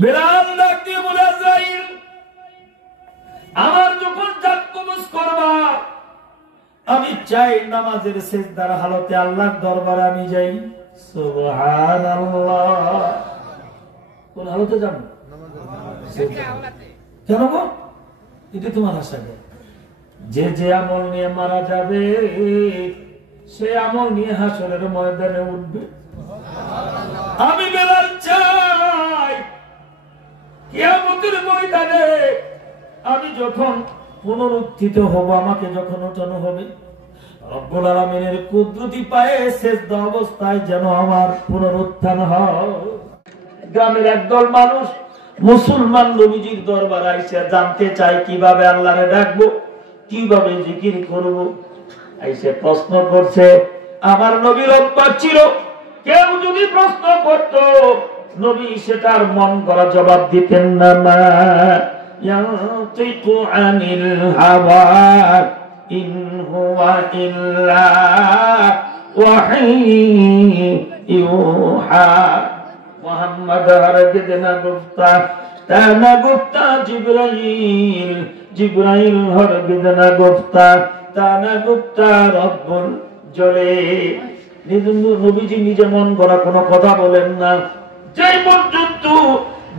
বেলাল ডাক দিয়ে বলে, আজরাইল, আমার যখন জান কবজ করবা, আমি চাই নামাজের সিজদার হালতে আল্লাহর দরবারে আমি যাই। সুবহানাল্লাহ। কোন হালতে যাব? কেন গো? এটা তোমার আশা। যে যে আমল নিয়ে মারা যাবে সে আমল নিয়ে হাসরের ময়দানে উঠবে। আমি বেলাল চাই কিয়ামতের ময়দানে আমি যখন পুনরুত্থিত হব, আমাকে যখন ওঠানো হবে, রব্বুল আলামিনের কুদরতি পায়ে সেজদা অবস্থায় যেন আমার পুনরুত্থান হয়। গ্রামের একদল মানুষ মুসলমান নবীজির দরবারে আইসা জানতে চায় কিভাবে আল্লাহরে ডাকবো, কিভাবে জিকির করব। আইসে প্রশ্ন করছে, আমার নবীর অভ্যাস ছিল কেউ যদি প্রশ্ন করত নবী সেটার মন করা জবাব দিতেন না। মা ইয়ানতিকু আনিল হাওয়া ইন হুয়া ইল্লা ওয়াহী ইউহা। মুহাম্মদ হরগিজ না গুফতা তানা গুফতা জিবরাইল, জিবরাইল হরগিজ না গুফতা তানা গুফতা রব্বুল জলিল। নবীজি নিজে মন গড়া কোনো কথা বলেন না। যে পর্যন্ত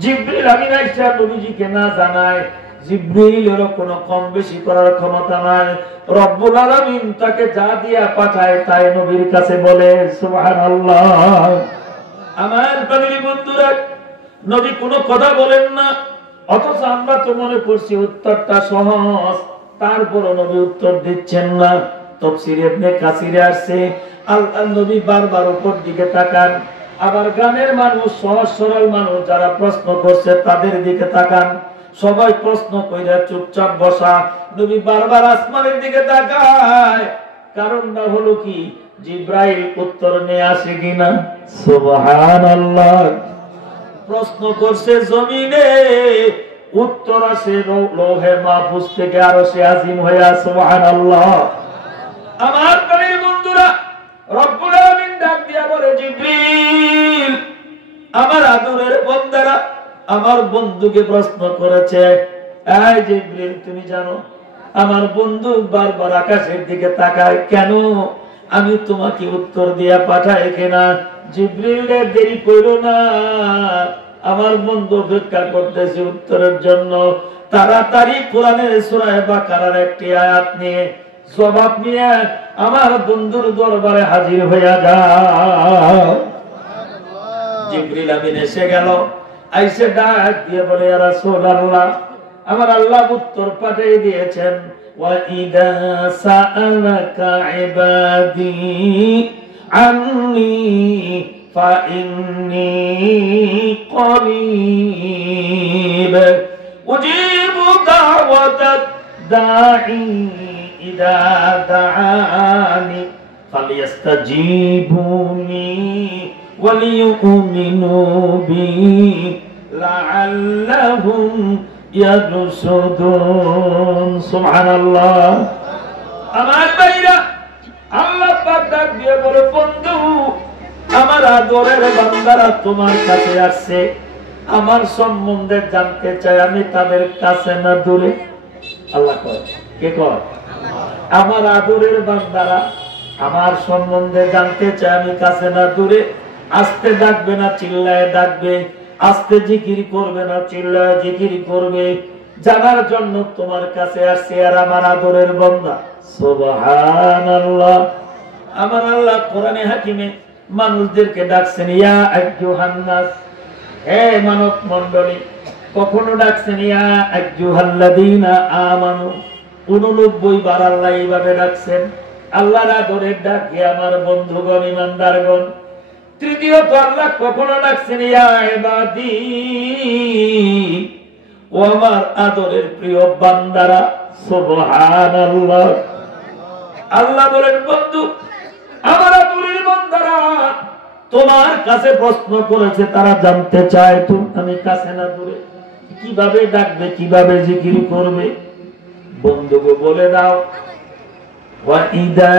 জিবরিল আমিন আয়েশা নবীজিকে না জানায়, জিবরিলেরও কোনো কম বেশি করার ক্ষমতা নাই। রব্বুল আলামিন তাকে যা দিয়া পাঠায় তাই নবীর কাছে বলে। সুবহানাল্লাহ। আমার প্রাণী বন্ধুরা, নবী কোনো কথা বলেন না, অথচ আমরা তো মনে করছি উত্তরটা সহজ, তারপরও নবী উত্তর দিচ্ছেন না। তাফসীর ইবনে কাসিরে আসছে, আল্লাহর নবী বারবার উপর দিকে তাকান, আবার গ্রামের মানুষ, সহজ সরল মানুষ যারা প্রশ্ন করছে তাদের দিকে তাকান। সবাই প্রশ্ন কইরা চুপচাপ বসা, নবী বারবার আসমানের দিকে তাকায়। কারণটা হলো কি, জিবরাইল উত্তর নিয়ে আসে কিনা। সুবহানাল্লাহ। প্রশ্ন করছে জমিনে, উত্তর আসে লৌহে মাহফুজ থেকে আরশে আজিম হইয়া। সুবহানাল্লাহ। আমার প্রিয় বন্ধুরা, রব্বুল আলামিন ডাক দিয়া বলে, জিবরিল, আমার আদরের বান্দারা আমার বন্ধুকে প্রশ্ন করেছে। এই জিবরিল, তুমি জানো আমার বন্ধু বারবার আকাশের দিকে তাকায় কেন? আমি তোমাকে উত্তর দিয়া পাঠাই কিনা? জিবরিল, দেরি করো না, আমার বন্ধু অপেক্ষা করতেছে উত্তরের জন্য। তাড়াতাড়ি কোরআনের সূরা বাকারার একটি আয়াত নিয়ে, জবাব নিয়ে আমার বন্ধুর দরবারে হাজির হইয়া যাও। জিবরিল আমিন এসে গেল, আইসে ডাক দিয়ে বলে, ইয়া রাসূলুল্লাহ, আমার আল্লাহ উত্তর পাঠিয়ে দিয়েছেন। ওয়া ইদা সাআলাকা ইবাদি আন্নী ফাইন্নী করিব উজিবু দাওয়াতাদ দাঈ ইদা দাআনি ফালিয়াস্তাজিবুনি ওয়ালিয়ুমিনু বি লাআল্লাহুম ইয়ারশুদুন। সুবহানাল্লাহ। আমার ভাইরা, আল্লাহ পাক ডাক দিয়ে বলে, বন্ধু, আমার আদরের বান্দারা তোমার কাছে আসছে, আমার সম্বন্ধে জানতে চায়, আমি তাদের কাছে না দূরে। আল্লাহ কয়, কে কয়? আমার আদরের বান্দারা আমার সম্বন্ধে জানতে চায়, আমি কাছে না দূরে। আস্তে ডাকবে না চিল্লায় ডাকবে, আস্তে জিকির করবে না চিল্লায় জিকির করবে, জানার জন্য তোমার কাছে আসছে আর আমার আদরের বান্দা। সুবহানাল্লাহ। আমার আল্লাহ কোরআনে হাকিমে মানুষদেরকে ডাকছেন, ইয়া আইয়ুহান নাস, হে মানব মণ্ডলী। কখনো ডাকছেন ইয়া আইয়ুহাল্লাযীনা আমানু, 89 বার আল্লাহ এইভাবে ডাকছেন। আল্লাহর আদরের ডাকে আমার বন্ধুগণ, ইমানদারগণ। তৃতীয়ত আল্লাহ কখনো ডাকছেন ইয়া ইবাদি, ও আমার আদরের প্রিয় বান্দারা। সুবহানাল্লাহ। আল্লাহ বলেন, বন্ধু, আমার আদরের বান্দারা তোমার কাছে প্রশ্ন করেছে, তারা জানতে চায় আমি কাছে না দূরে, কিভাবে ডাকবে, কিভাবে জিকির করবে। বন্ধুকে বলে দাও, ওয়া ইদা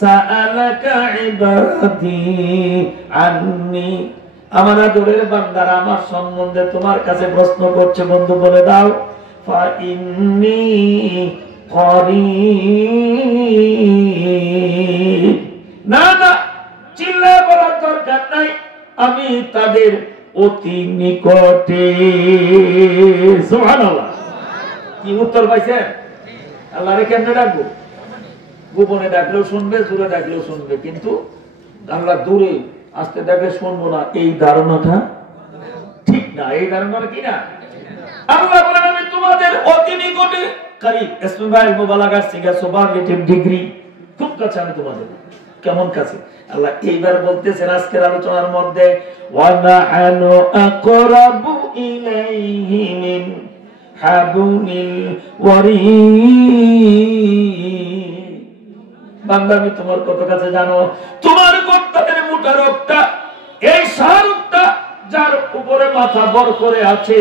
সাআলাকা ইবাদি আন্নী, আমার আদরের বান্দারা আমার সম্বন্ধে তোমার কাছে প্রশ্ন করছে, বন্ধু বলে দাও ফাইন্নী করিব। না না, চিল্লায় বলার দরকার নাই, আমি তাদের অতি নিকটে। সুবহানাল্লাহ। কি উত্তর পাইছেন? আল্লাহরে কেমনে ডাকবো? গোপনে ডাকলেও শুনবে, দূরে ডাকলেও শুনবে, কিন্তু আল্লাহ দূরে আসতে ডাকলে শুনবো না, এই ধারণাটা ঠিক না। এই ধারণাটা কি না? আল্লাহ বলেন আমি তোমাদের অতি নিকটে। কারীব ইসমে ফাইল মুবালাগার সিগা সুপারলেটিভ ডিগ্রি, খুব কাছে আমি তোমাদের। কেমন কাছে? আল্লাহ এইবার বলতেছেন আজকের আলোচনার মধ্যে, ওয়া নাহানু আকরাবু ইলাইহি মিন হাবুলিল ওয়ারিদ। বান্দা আমি তোমার কত কাছে জানো? তোমার গর্দানের মোটা রোগটা, এই শাহরুখটা যার উপরে মাথা বর করে আছে,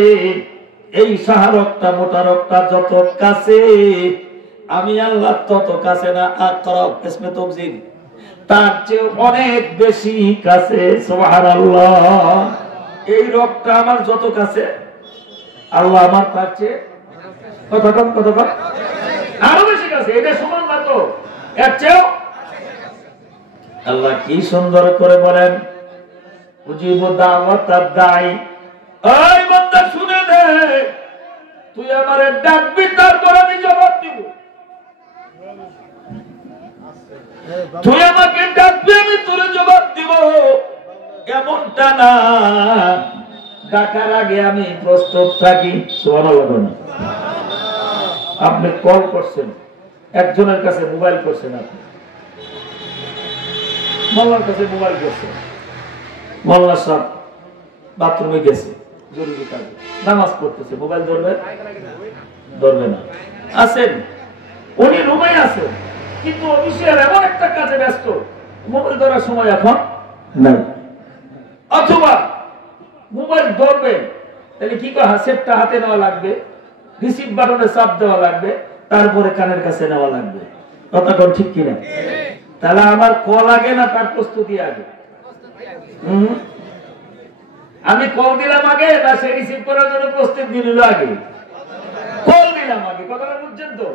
এই শাহরুখটা মোটা রোগটা যত কাছে, আমি আল্লাহ তত কাছে না। আকরাব ইসমে তাফজিল, তার চেয়ে অনেক বেশি কাছে। সুবহানাল্লাহ। এই রোগটা আমার যত কাছে, আল্লাহ আমার তার চেয়ে কতক্ষণ আরো বেশি কাছে। এটা সমান না তো, এর চেয়েও। আল্লাহ কি সুন্দর করে বলেন, উজিবু দাওয়াতাদ দাঈ। এই বান্দা শুনে দে, তুই আমারে ডাকবি, তারপর আমি জবাব দিব। তুই আমাকে ডাকবি, আমি তোর জবাব দিব, এমনটা না। ডাকার আগে আমি প্রস্তুত থাকি। সুবহানাল্লাহ। আপনি কল করছেন, একজনের কাছে মোবাইল করছেন, আপনি মোল্লার কাছে মোবাইল করছেন, মোল্লা সাহেব বাথরুমে গেছে জরুরি কাজে, নামাজ পড়তেছে, মোবাইল ধরবে না। আছেন, উনি রুমে আছেন, কিন্তু অফিসিয়াল এমন একটা কাজে ব্যস্ত, মোবাইল ধরার সময় এখন নাই। অথবা মোবাইল ধরবেন, তাহলে কি করে? সেটটা হাতে নেওয়া লাগবে, রিসিভ বাটনে চাপ দেওয়া লাগবে, তারপরে কানের কাছে নেওয়া লাগবে। কথাটা ঠিক কিনা? তাহলে আমার কল আগে না তার প্রস্তুতি আগে? আমি কল দিলাম আগে না সে রিসিভ করার জন্য প্রস্তুতি নিল আগে? কল দিলাম আগে। কথাটা বুঝছেন তো?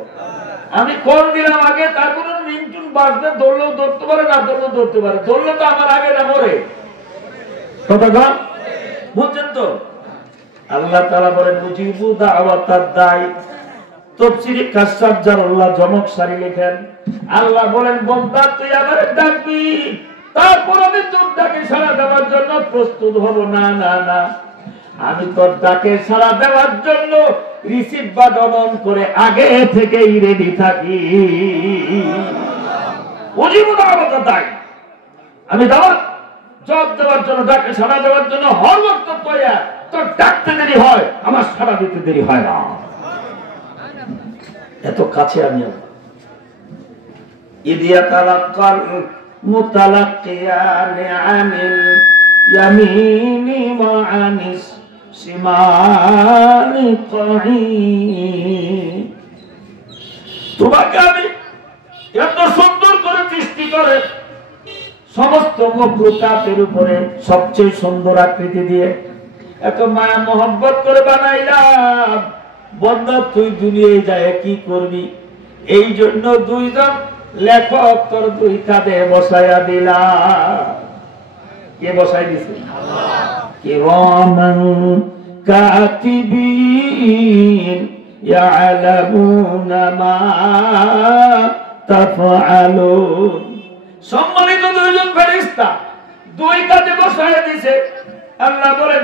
আমি কল দিলাম আগে, তারপরে রিংটুন বাজবে, ধরলেও ধরতে পারে, না ধরলেও ধরতে পারে। ধরলে তো আমার আগে না পরে। কথাটা বুঝছেন তো? আল্লাহ তাআলা বলেন উজিবু দাওয়াতাদ দাঈ। তাফসীরে কাশফ জালাল্লাহ জমক সারি লেখেন, আল্লাহ বলেন বান্দা তুই আমারে ডাকবি, তারপর আমি তোর ডাকে সাড়া দেওয়ার জন্য প্রস্তুত হব। না না না, আমি তোর ডাকে সাড়া দেওয়ার জন্য রিসিভ বাটন অন করে আগে থেকেই রেডি থাকি। উজিবু দাওয়াতাদ দাঈ, আমি দাওয়াত জবাব দেওয়ার জন্য, ডাকে সাড়া দেওয়ার জন্য হর ওয়াক্ত তৈয়ার। তোর ডাকতে দেরি হয়, আমার সাড়া দিতে দেরি হয় না। এত কাছে আমি। ইদিয়া তালাক্কাল মুতালাক্কিয়ানি আনিল ইয়ামিনি ওয়া আনিস শিমালি কাঈদ। তোমাকে আমি এত সুন্দর করে সৃষ্টি করে সমস্ত মখলুকাতের উপরে সবচেয়ে সুন্দর আকৃতি দিয়ে এত মায়া মোহব্বত করে বানাইলাম। বান্দা তুই দুনিয়ায় যায় কি করবি? এই জন্য দুইজন লেখক তোর দুই কাঁধে বসাইয়া দিলা। কে বসাই দিছে? কিরামান কাতিবিন ইয়ালামুনা মা তাফআলুন। সম্মানিত দুইজন ফেরেশতা দুই কাঁধে বসাইয়া দিছে। আল্লাহ বলেন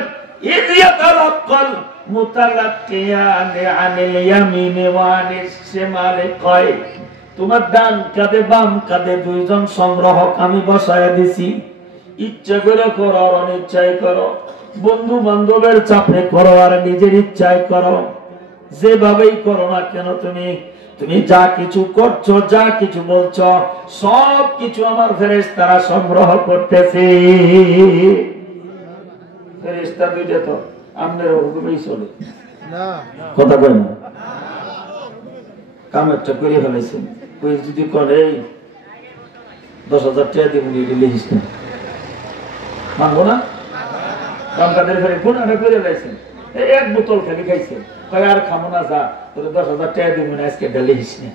ইযিয়া তালাক্কাল মুতালাক্কিয়ানি আনিল ইয়ামিনি ওয়া আনিস শিমালি কাঈদ। তোমার ডান কাঁধে বাম কাঁধে দুইজন সংগ্রহক আমি বসাইয়া দিছি। ইচ্ছা করে করো আর অনিচ্ছায় করো, বন্ধু বান্ধবের চাপে করো আর নিজের ইচ্ছায় করো, যেভাবেই করো না কেন তুমি যা কিছু করছো, যা কিছু বলছো, সব কিছু আমার ফেরেশতারা সংগ্রহ করতেছে। ফেরেশতা দুইটা তো আপনার হুকুমেই চলে, কথা কয় না। কামেরটা করে ফেলাইছেন, ওই যদি করে 10,000 টাকা দিব লিখিস না, মানবো না। বাংলাদেশ ফেরে গুণাটা করে লাইছেন, এক বোতল খালি খাইছেন, কয় আর খামো না, যা তোর 10,000 টাকা দিব না, আজকে ডালে হিস না।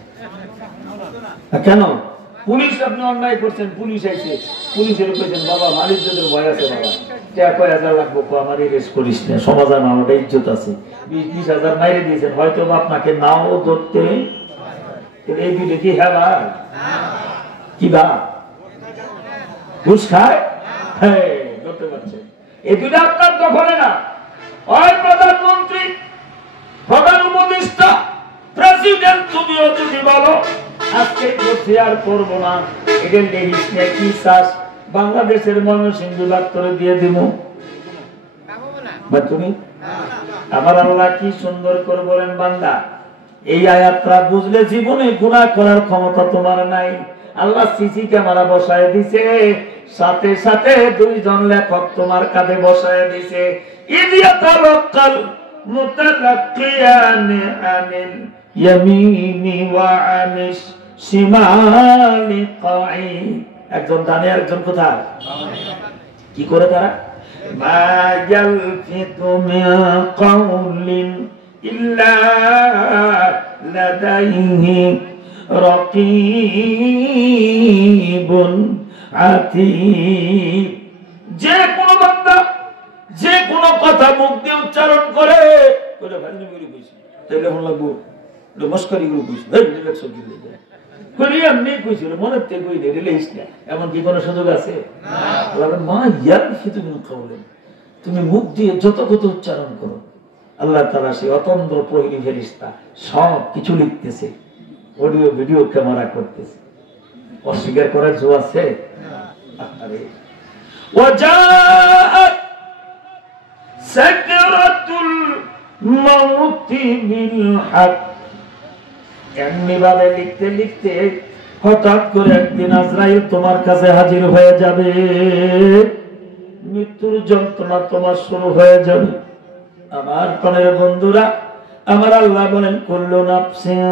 কেন? পুলিশ আপনি অন্যায় করছেন, পুলিশ আইছে, পুলিশের কইছেন বাবা মালিকদের ভয় আছে, বাবা টাকা কয় হাজার লাগবো, আমার রেস্ট করিস না, সমাধান আমাদের ইজ্জত আছে, 20,000 মাইরে দিয়েছেন, হয়তো আপনাকে নাও ধরতে। এই বিলে কি হেবা কি বা ঘুষ খায়? হ্যাঁ, ধরতে পারছে। এই দুটা আপনার দখলে না। ওই প্রধানমন্ত্রী, প্রধান উপদেষ্টা, প্রেসিডেন্ট, তুমিও যদি বলো আজকে করছি আর করবো না, এদের দেখিস না, কি চাস বাংলাদেশের ময়মনসিংহ বিভাগ করে দিয়ে দিব, তুমি আমার আল্লাহ কি সুন্দর করে বলেন, বান্দা এই আয়াতটা বুঝলে জীবনে গুনাহ করার ক্ষমতা তোমার নাই। আল্লাহ সিসি ক্যামেরা বসায় দিছে, সাথে সাথে 2 জন লেখক তোমার কাঁধে বসায় দিছে। ইদিয়াতাওয়াক্কাল মুতালাক্কিয়ান আনিল ইয়ামিনি ওয়া আনিশ শিমালি কাঈদ। একজন ডানে, একজন কোথায়? কি করে তারা? মা ইয়ালফিতু মিন কাউলিন ইল্লা লাদাইহি রাকীবুন আতীদ। যে কোনো বান্দা যে কোনো কথা মুখ দিয়ে উচ্চারণ করে, কইলে ভাইনি করে কইছি তাইলে হল লাগবো, মস্করি করে কইছি, এই রিল্যাক্স কি হয়ে যায় করি, আমি কইছিল মনে তে কই নে রিল্যাক্স না, এমন কি কোনো সুযোগ আছে? না। মা ইয়ালফিতু মিন কাউলিন, তুমি মুখ দিয়ে যত কথা উচ্চারণ করো, আল্লাহ তাআলা সেই অতন্দ্র প্রহরী ফেরেশতা সব কিছু লিখতেছে, অডিও ভিডিও ক্যামেরা করতেছে। অস্বীকার করার জো আছে? আরে ওয়াজাআত সাকরাতুল মাউতি বিল হক। এমনি ভাবে লিখতে লিখতে হঠাৎ করে একদিন আজরাইল তোমার কাছে হাজির হয়ে যাবে, মৃত্যুর যন্ত্রণা তোমার শুরু হয়ে যাবে। আমার প্রাণের বন্ধুরা, আমার আল্লাহ বলেন কুল্লু নাফসিন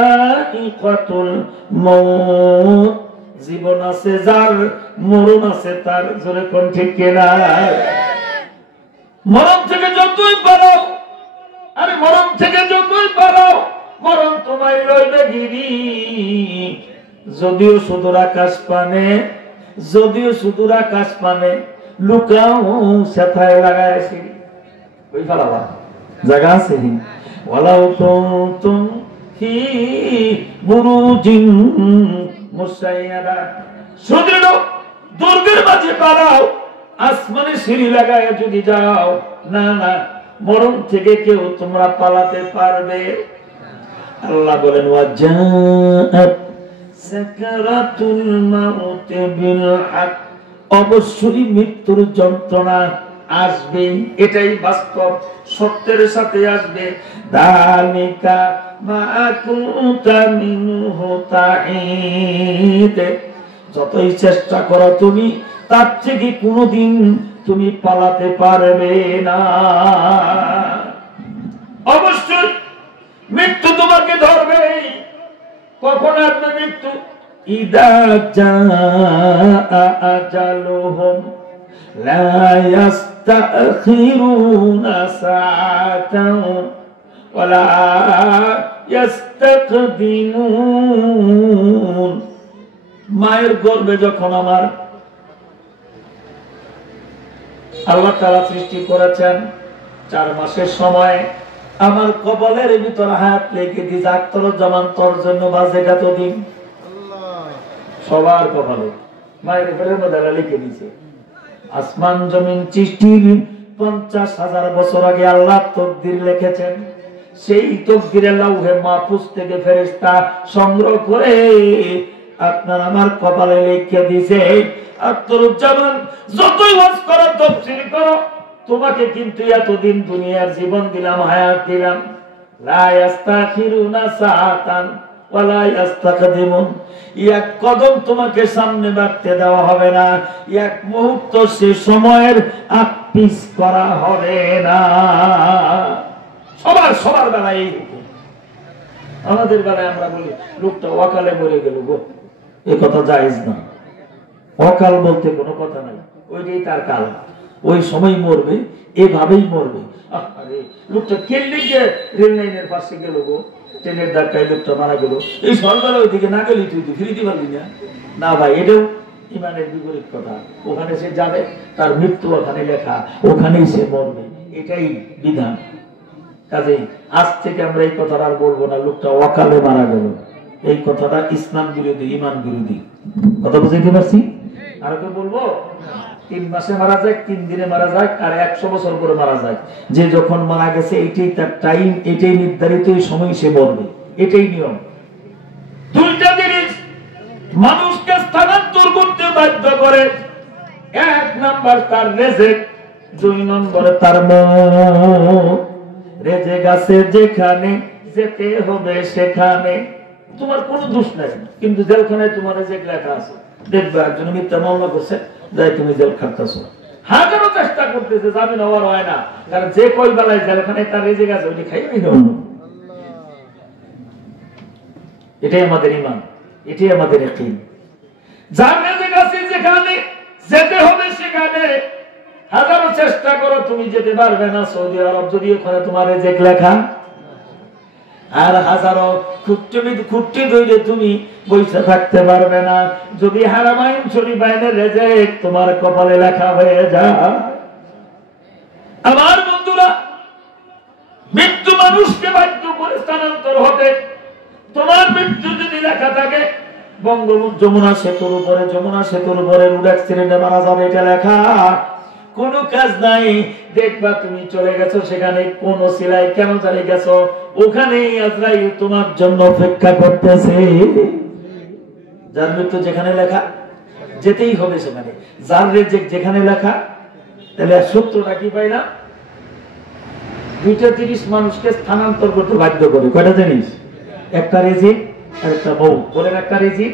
যায়িকাতুল মউত, জীবন আছে যার, মরণ আছে তার। জোরে কোন ঠিক কিনা? মরণ থেকে যতই পালাও, আরে মরণ থেকে যতই পালাও, মরণ তোমায় লইবে গিরি। যদিও সুদূর আকাশ পানে, যদিও সুদূর আকাশ পানে, লুকাও সেথায় লাগাইছি, ওই ফালাবা জায়গা আছে। ওয়ালাউ কুনতুম ফি বুরুজিন মুসাইয়াদা, সুদৃঢ় দুর্গের মাঝে পালাও, আসমানে সিঁড়ি লাগায় যদি যাও, না না, মরণ থেকে কেউ তোমরা পালাতে পারবে। আল্লাহ বলেন ওয়াজাআত সাকরাতুল মাউত বিল হক, অবশ্যই মৃত্যুর যন্ত্রণা আসবে, এটাই বাস্তব, সত্যের সাথে আসবে। দালিকা মা কুনতা মিনহু তাঈদ, যতই চেষ্টা করো তুমি, তার থেকে কোনোদিন তুমি পালাতে পারবে না। অবশ্যই মৃত্যু তোমাকে ধরবে। কখন আসবে মৃত্যু? ইদা জাআ আজালুহুম লা ইস্তাখিরুনা সাআতান ওয়া লা ইস্তাকদিমুন। মায়ের গর্ভে যখন আমার আল্লাহ তাআলা সৃষ্টি করেছেন, 4 মাসের সময় আমার কপালের ভিতর হাত লেগে দিয়েছে, আক্তর জামান তোর জন্য বাজে গাত দিন, সবার কপালে মায়ের পেটের মধ্যে লিখে দিয়েছে। আসমান জমিন সৃষ্টির 50,000 বছর আগে আল্লাহ তকদির লিখেছেন, সেই তকদিরে লাউহে মাহফুজ থেকে ফেরেশতা সংগ্রহ করে আপনার আমার কপালে লিখে দিয়েছে। আক্তরুজ্জামান যতই ওয়াজ করো, তাফসীর করো, তোমাকে কিন্তু এতদিন দুনিয়ার জীবন দিলাম, হায়াত দিলাম, লা ইস্তাখিরুনা সাআতান ওয়া লা ইস্তাকদিমুন, এক কদম তোমাকে সামনে বাড়তে দেওয়া হবে না, এক মুহূর্ত সে সময়ের আপিস করা হবে না। সবার সবার বেলায় এই হুকুম। আমাদের বেলায় আমরা বলি লোকটা অকালে মরে গেল গো, এই কথা জায়েজ না। অকাল বলতে কোনো কথা নাই, ওইটাই তার কাল। ওই সময় মরবে, এভাবেই মরবে। আরে লোকটা কেল্লে গিয়ে রেল লাইনের পাশে গেল গো, ট্রেনের ধাক্কায় লোকটা মারা গেল, এই সরকার ওইদিকে না গেলি তুই তো ফিরিতে পারবি না। না ভাই, এটাও ইমানের বিপরীত কথা। ওখানে সে যাবে, তার মৃত্যু ওখানে লেখা, ওখানেই সে মরবে, এটাই বিধান। কাজেই আজ থেকে আমরা এই কথাটা আর বলবো না লোকটা অকালে মারা গেল, এই কথাটা ইসলাম বিরোধী, ইমান বিরোধী। কথা বুঝাইতে পারছি? আর কেউ বলবো 3 মাসে মারা যায়, 3 দিনে মারা যায়, আর 100 বছর পরে মারা যায়। যে যখন মারা গেছে এটাই তার টাইম, এটাই নির্ধারিত, এই সময় সে মরবে, এটাই নিয়ম। দুইটা জিনিস মানুষকে স্থানান্তর করতে বাধ্য করে, 1 নাম্বার তার রেজেক, 2 নম্বরে তার মত। রেজেক আছে যেখানে, যেতে হবে সেখানে, তোমার কোনো দোষ নাই, কিন্তু জেলখানায় তোমার রেজেক লেখা আছে। দেখবে একজন মিথ্যা মামলা করছে, যাই তুমি জেল খাটতেছো, হাজারো চেষ্টা করতেছে, জামিন হওয়ার হয় না, কারণ যে কই বেলায় জেলখানায় তার রেজেক আছে ওইটি খাইবে না। এটাই আমাদের ঈমান, এটাই আমাদের ইয়াকিন। যার রেজেক আছে যেখানে, যেতে হবে সেখানে, হাজারো চেষ্টা করো তুমি যেতে পারবে না সৌদি আরব যদি ওখানে তোমার রেজেক লেখা, আর হাজারো খুঁটি ধরে তুমি বসে থাকতে পারবে না যদি হারামাইন শরীফাইনের রেজেক তোমার কপালে লেখা হয়ে যায়। আমার বন্ধুরা, মৃত্যু মানুষকে বাধ্য করে স্থানান্তর হতে। তোমার মৃত্যু যদি লেখা থাকে বঙ্গবন্ধু যমুনা সেতুর উপরে রোড অ্যাক্সিডেন্টে মারা যাবে, এটা লেখা, কোন কাজ নাই। দেখবা তুমি চলে গেছো সেখানে, কোন সিলাই কেন চলে গেছো, ওখানেই আজরাইল তোমার জন্য অপেক্ষা করতেছে। যার মৃত্যু যেখানে লেখা যেতেই হবে সেখানে, যার রেজেক যেখানে লেখা, তাহলে সূত্রটা কি পাই না? 230 মানুষকে স্থানান্তর করতে বাধ্য করে। কয়টা জিনিস? একটা রেজিক আর একটা বউ। বলেন একটা রেজিক।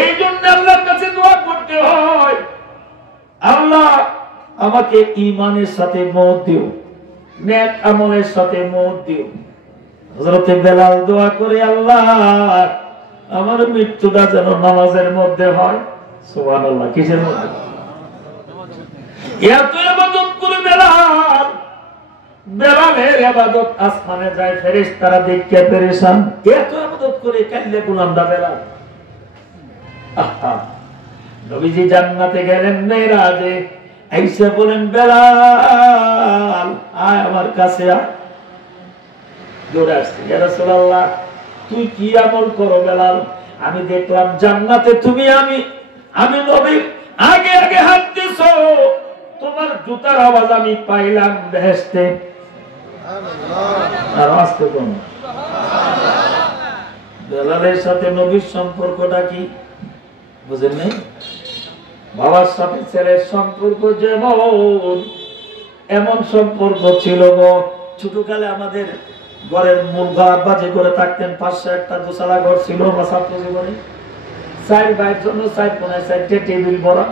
এই জন্য আল্লাহর কাছে দোয়া করতে হয়, আল্লাহ আমাকে ঈমানের সাথে মওত দিও, নেক আমলের সাথে মওত দিও। হযরত বেলাল দোয়া করে, আল্লাহ আমার মৃত্যুটা যেন নামাজের মধ্যে হয়। সুবহানাল্লাহ। কিসের মধ্যে? এত ইবাদত করে বেলাল, বেলালের ইবাদত আসমানে যায়, ফেরেশতারা দেখে পেরেশান, এত ইবাদত করে কাল্লে গোলামটা বেলাল। নবীজি জান্নাতে গেলেন মেরাজে, আইসা বলেন বেলাল আয় আমার কাছে আয়। দৌড়ে আসছে, ইয়া রাসূলুল্লাহ তুই কি আমল করো বেলাল? আমি দেখলাম জান্নাতে তুমি আমি নবীর আগে আগে হাঁটতেছো, তোমার জুতার আওয়াজ আমি পাইলাম বেহেশতে। আর আসতে কোন বেলালের সাথে নবীর সম্পর্কটা কি বুঝেন নাই? বাবার সাথে ছেলের সম্পর্ক যেমন, এমন সম্পর্ক ছিল গো। ছোটকালে আমাদের ঘরের মূল ঘর আব্বা যে করে থাকতেন, পাশে একটা দোতলা ঘর ছিল আমার ছাত্র জীবনে। 4 ভাইয়ের জন্য 4 কোণায় 4টে টেবিল ভরা,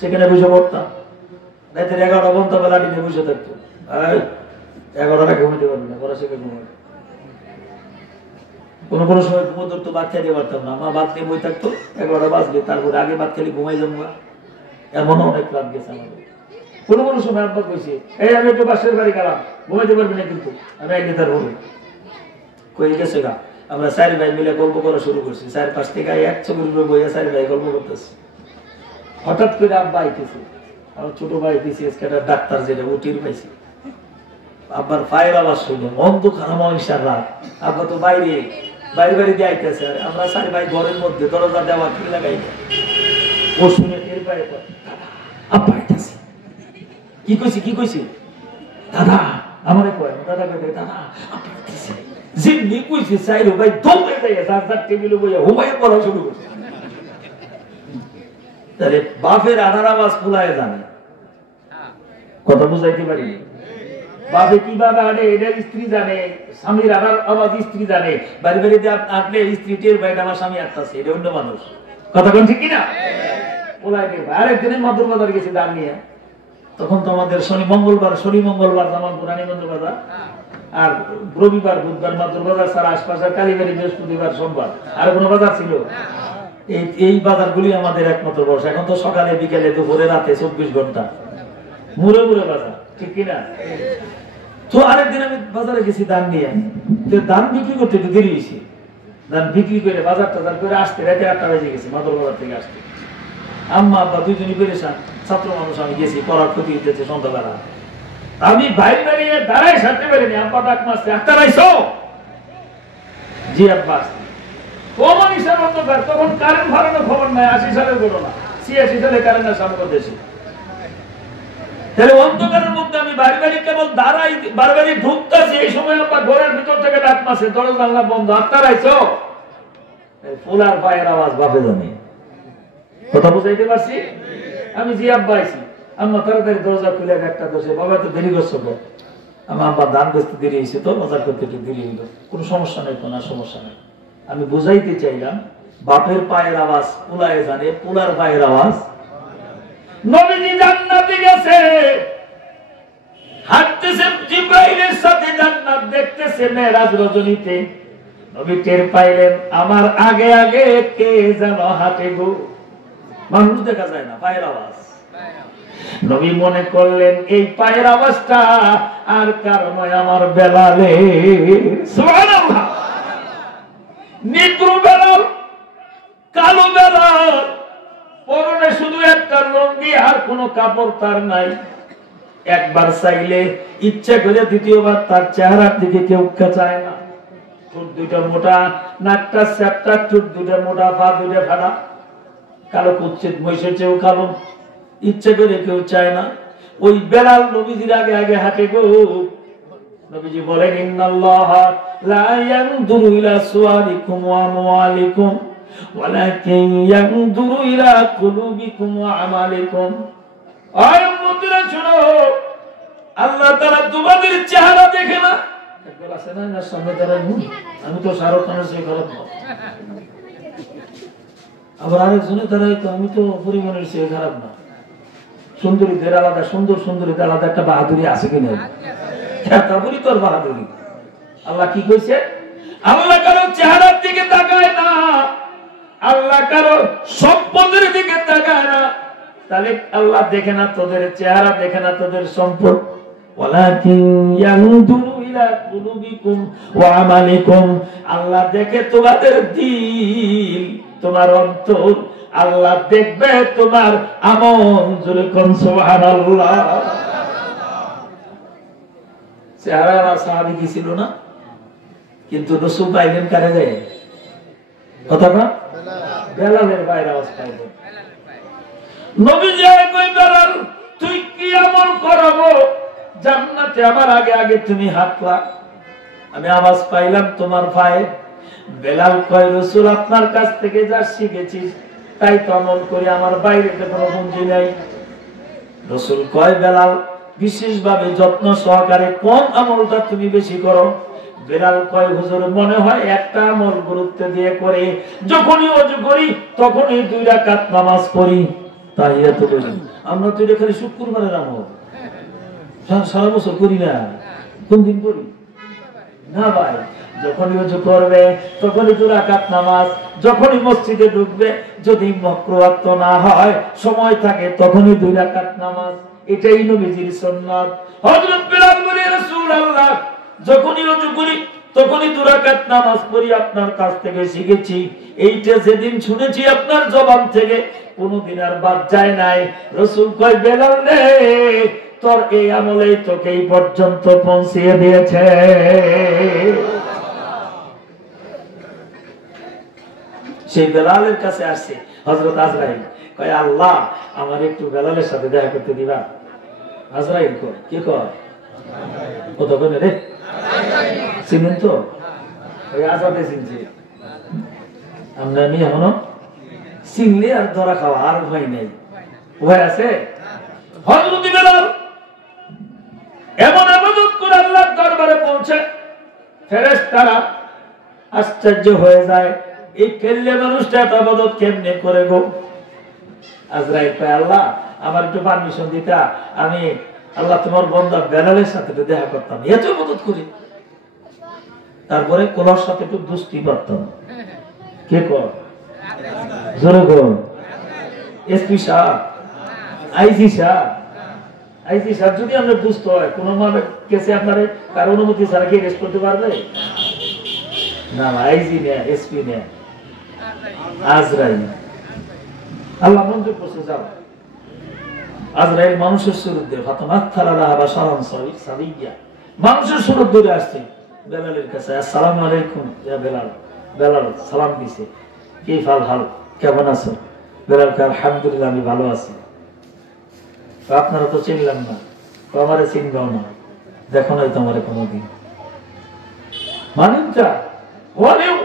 সেখানে বসে পড়তাম। রাতের 11টা পর্যন্ত বেলা দিনে বসে থাকতো। 11টা ঘুমাতে পারবি না, পড়া শেখে ঘুমাবে। কোনো সময় ঘুমো ধরতো, ভাত খাইতে পারতাম না, মা ভাত নিয়ে বই থাকতো, 11টা বাজবে, তারপরে আগে ভাত খেলে ঘুমাই যাবো। এমনও অনেক লাভ গেছে আমাদের। কোনো সময় আব্বা কইছে, এই আমি একটু পাশের বাড়ি গেলাম, ঘুমাইতে পারবি না কিন্তু, আমি এক নেতার বলি কই গেছে গা। আমরা 4 ভাই মিলে গল্প করা শুরু করছি, 4-5 থেকে 1 ছবির উপরে বইয়া 4 ভাই গল্প করতেছি। হঠাৎ করে আব্বা আইতেছে, আমার ছোট ভাই বিসিএস ক্যাডার ডাক্তার, যেটা উটির পাইছে। আব্বার পায়ের আওয়াজ শুনলাম, অন্ধকার মহিষার রাত, আব্বা তো বাইরে দিয়ে আইতেছে, আমরা 4 ভাই ঘরের মধ্যে দরজা দেওয়া কি লাগাই। ও শুনে এর পায়ে আব্বা আইতেছে, কি কইছে দাদা আমারে কয়, দাদা কয় দাদা আব্বা আইতেছে। জিন্নি কইছে 4 ভাই দৌড়ে যায়, যার টেবিলে বইয়া হুমায় পড়া শুরু করছে। তাহলে বাপের আধার আওয়াজ ফুলায় জানে, কথা বুঝাইতে পারি। বাপে কিভাবে আনে এটা স্ত্রী জানে, স্বামীর আধার আওয়াজ স্ত্রী জানে। বাড়ি বাড়িতে আপনি স্ত্রী টের বাইরে আমার স্বামী আসতেছে, এটা অন্য মানুষ। কথা কোন ঠিক কিনা? আরেকদিনের মাদুর বাজার গেছি দাম নিয়ে, তখন তো আমাদের শনি মঙ্গলবার জামালপুর রানীগঞ্জ বাজার, আর রবিবার বুধবার মাদুর বাজার ছাড়া আশপাশের কালীবাড়ি বৃহস্পতিবার সোমবার আর কোনো বাজার ছিল? এই বাজারগুলি আমাদের একমাত্র ভরসা। এখন তো সকালে বিকেলে দুপুরে রাতে 24 ঘন্টা মুড়ে মুড়ে বাজার, ঠিক কিনা? তো আরেকদিন আমি বাজারে গেছি ধান নিয়ে, ধান বিক্রি করতে একটু দেরি হয়েছে। ধান বিক্রি করে বাজার টাজার করে আসতে রাতে 8টা বেজে গেছে মাদুর বাজার থেকে আসতে। আম্মা আব্বা দুইজনই পেরেছেন, ছাত্র মানুষ, আমি গেছি পড়ার ক্ষতি হইতেছে সন্ধ্যাবেলা। আমি বাইরে দাঁড়িয়ে দাঁড়াই সারতে পারিনি, আব্বা ডাক মারছে, আক্তার আইছো? জি আব্বা। কমন হিসাব অন্ধকার, তখন কারেন্ট ভাড়ানোর খবর নাই, 80 সালের ঘটনা, 86 সালে কারেন্ট আসা আমাদের দেশে। তাহলে অন্ধকারের মধ্যে আমি বাড়ি বাড়ি কেবল দাঁড়াই, বাড়ি ঢুকতেছি, এই সময় আব্বা ঘরের ভিতর থেকে ডাক মারছে, দরজা জানলা বন্ধ, আক্তার আইছো? ফুলার পায়ের আওয়াজ বাপে জানে। কথা বুঝাইতে পারছি? আমি জি আব্বা আইছি। আম্মা তাড়াতাড়ি দরজা খুলে একটা বসে, বাবা তো দেরি করছো। আমার আব্বা ধান বেচতে দেরি হয়েছে, তো বাজার করতে একটু দেরি হইল। কোনো সমস্যা নেই, কোনো সমস্যা নেই। আমি বুঝাইতে চাইলাম বাপের পায়ের আওয়াজ পুলায় জানে, পুলার পায়ের আওয়াজ। নবীজি জান্নাতে গেছে, হাঁটতেছে জিবরাইলের সাথে, জান্নাত দেখতেছে মেরাজ রজনীতে। নবী টের পাইলেন আমার আগে আগে কে যেন হাঁটে গো। মানুষ দেখা যায় না, পায়ের আওয়াজ। নবী মনে করলেন এই পায়ের আওয়াজটা আর কারো নয়, আমার বেলালের। সুবহানাল্লাহ। নিগ্রো বেলাল, কালো বেলাল, পরনে শুধু একটা লুঙ্গি, আর কোনো কাপড় তার নাই। একবার চাইলে ইচ্ছা করে দ্বিতীয়বার তার চেহারার দিকে কেউ চায় না। ঠোঁট দুইটা মোটা, নাকটা চ্যাপ্টা, ঠোঁট দুইটা মোটা, পা দুইটা ফাটা, কালো কুচ্ছিত মহিষের চেয়েও কালো। ইচ্ছা করে কেউ চায় না। ওই বেলাল নবীজির আগে আগে হাঁটে গো। নবীজি বলেন ইন্নাল্লাহা লা ইয়ানজুরু ইলা সুওয়ারিকুম ওয়া আমওয়ালিকুম ওয়ালাকিন ইয়ানজুরু ইলা কুলুবিকুম ওয়া আমালিকুম। আয় উম্মতেরা শোনো, আল্লাহ তাআলা তোমাদের চেহারা দেখে না। একবার আছে না, না সামনে দাঁড়াই, আমি তো শাহরুখ খানের চেয়ে খারাপ না। আবার আরেকজনে দাঁড়াই, তো আমি তো পরিমাণের চেয়ে খারাপ না। সুন্দরীদের আলাদা, সুন্দর সুন্দরীদের আলাদা একটা বাহাদুরি আছে কিনা? তারপরই তোর বাহাদুরি। আল্লাহ কি কইছে? আল্লাহ কারো চেহারার দিকে তাকায় না, আল্লাহ কারো সম্পদের দিকে তাকায় না। তাহলে আল্লাহ দেখে না তোদের চেহারা, দেখে না তোদের সম্পদ। ওয়ালাকিন ইয়ানজুরু ইলা কুলুবিকুম ওয়া আমালিকুম। আল্লাহ দেখে তোমাদের দিল, তোমার অন্তর। আল্লাহ দেখবে তোমার আমল। জোরে কোন সুবহানাল্লাহ। চেহারা আর সাহাবী কি ছিল না, কিন্তু রাসূল পাইলেন কারে যায়? কথা না, বেলালের বাইরে আওয়াজ পাইলেন। নবীজি কই বেলাল, তুই কি আমল করবো জান্নাতে আমার আগে আগে তুমি হাঁটলা, আমি আওয়াজ পাইলাম তোমার পায়ে। বেলাল কয় রাসূল আপনার কাছ থেকে যা শিখেছি তাই তো আমল করি, আমার বাইরে তো কোনো বন্ধু নাই। রাসূল কয় বেলাল বিশেষভাবে যত্ন সহকারে কোন আমলটা তুমি বেশি করো? বেলাল কয় হুজুর মনে হয় একটা আমল গুরুত্ব দিয়ে করে, যখনই ওযু করি তখনই 2 রাকাত নামাজ পড়ি। তাহিয়াতুল ওযু। আমরা তো এটা খালি শুক্রবারের আমল, সারা বছর করি না। কোন দিন করি না ভাই? যখনই ওযু করবে তখনই 2 রাকাত নামাজ, যখনই মসজিদে ঢুকবে যদি মাকরুহ না হয় সময় থাকে তখনই 2 রাকাত নামাজ। এটাই নবীজির সুন্নাত। হযরত বেলাল বলে রাসূলুল্লাহ যখনই ওযু করি তখনই 2 রাকাত নামাজ পড়ি, আপনার কাছ থেকে শিখেছি। এইটা যেদিন শুনেছি আপনার জবান থেকে কোনদিন আর বাদ যায় নাই। রাসূল কয় বেলাল রে, তোর এই আমলেই তোকে এই পর্যন্ত পৌঁছিয়ে দিয়েছে। সেই বেলালের কাছে আসছে হযরত আজরাইল, কয় আল্লাহ আমার একটু বেলালের সাথে দেখা করতে দিবা। আজরাইল কয় কি কয়? কথা বলে রে, চিনেন তো? ওই আজাদে চিনছে, আমরা আমি এখনো চিনলে আর ধরা খাওয়া আর ভয় নেই। ভয় আছে? হযরত বেলাল এমন ইবাদত করে আল্লাহর দরবারে পৌঁছে ফেরেশতারা আশ্চর্য হয়ে যায়, এই কেল্লে মানুষটা এত ইবাদত কেমনে করে গো? আজরাইল কয় আল্লাহ আমার একটু পারমিশন দিতা, আমি আল্লাহ তোমার বান্দা বেলালের সাথে দেখা করতাম, এত ইবাদত করি। তারপরে কোলার সাথে একটু দুস্তি করতাম। কে কর? জোরে গো। এসপি সাহেব, আইজি সাহেব যদি আমরা বুঝতে হয় কোন কেসে আপনার কার অনুমতি ছাড়া কি রেস্ট করতে পারবে না? আইজি নেয়, এসপি নেয়, আজরাইল আল্লাহ মঞ্জুর করছে। যাও, আজরাইল মানুষের সুরত দিয়ে মানুষের সুরত ধরে আসছে বেলালের কাছে। আসসালামু আলাইকুম ইয়া বেলাল। বেলাল সালাম দিছে, কি ফাল হাল, কেমন আছো? বেলাল কে আলহামদুলিল্লাহ আমি ভালো আছি। আপনারা তো চিনলাম না, আমারে চিনবাও না, দেখো নাই তোমারে কোনোদিন। মানিনটা বলেও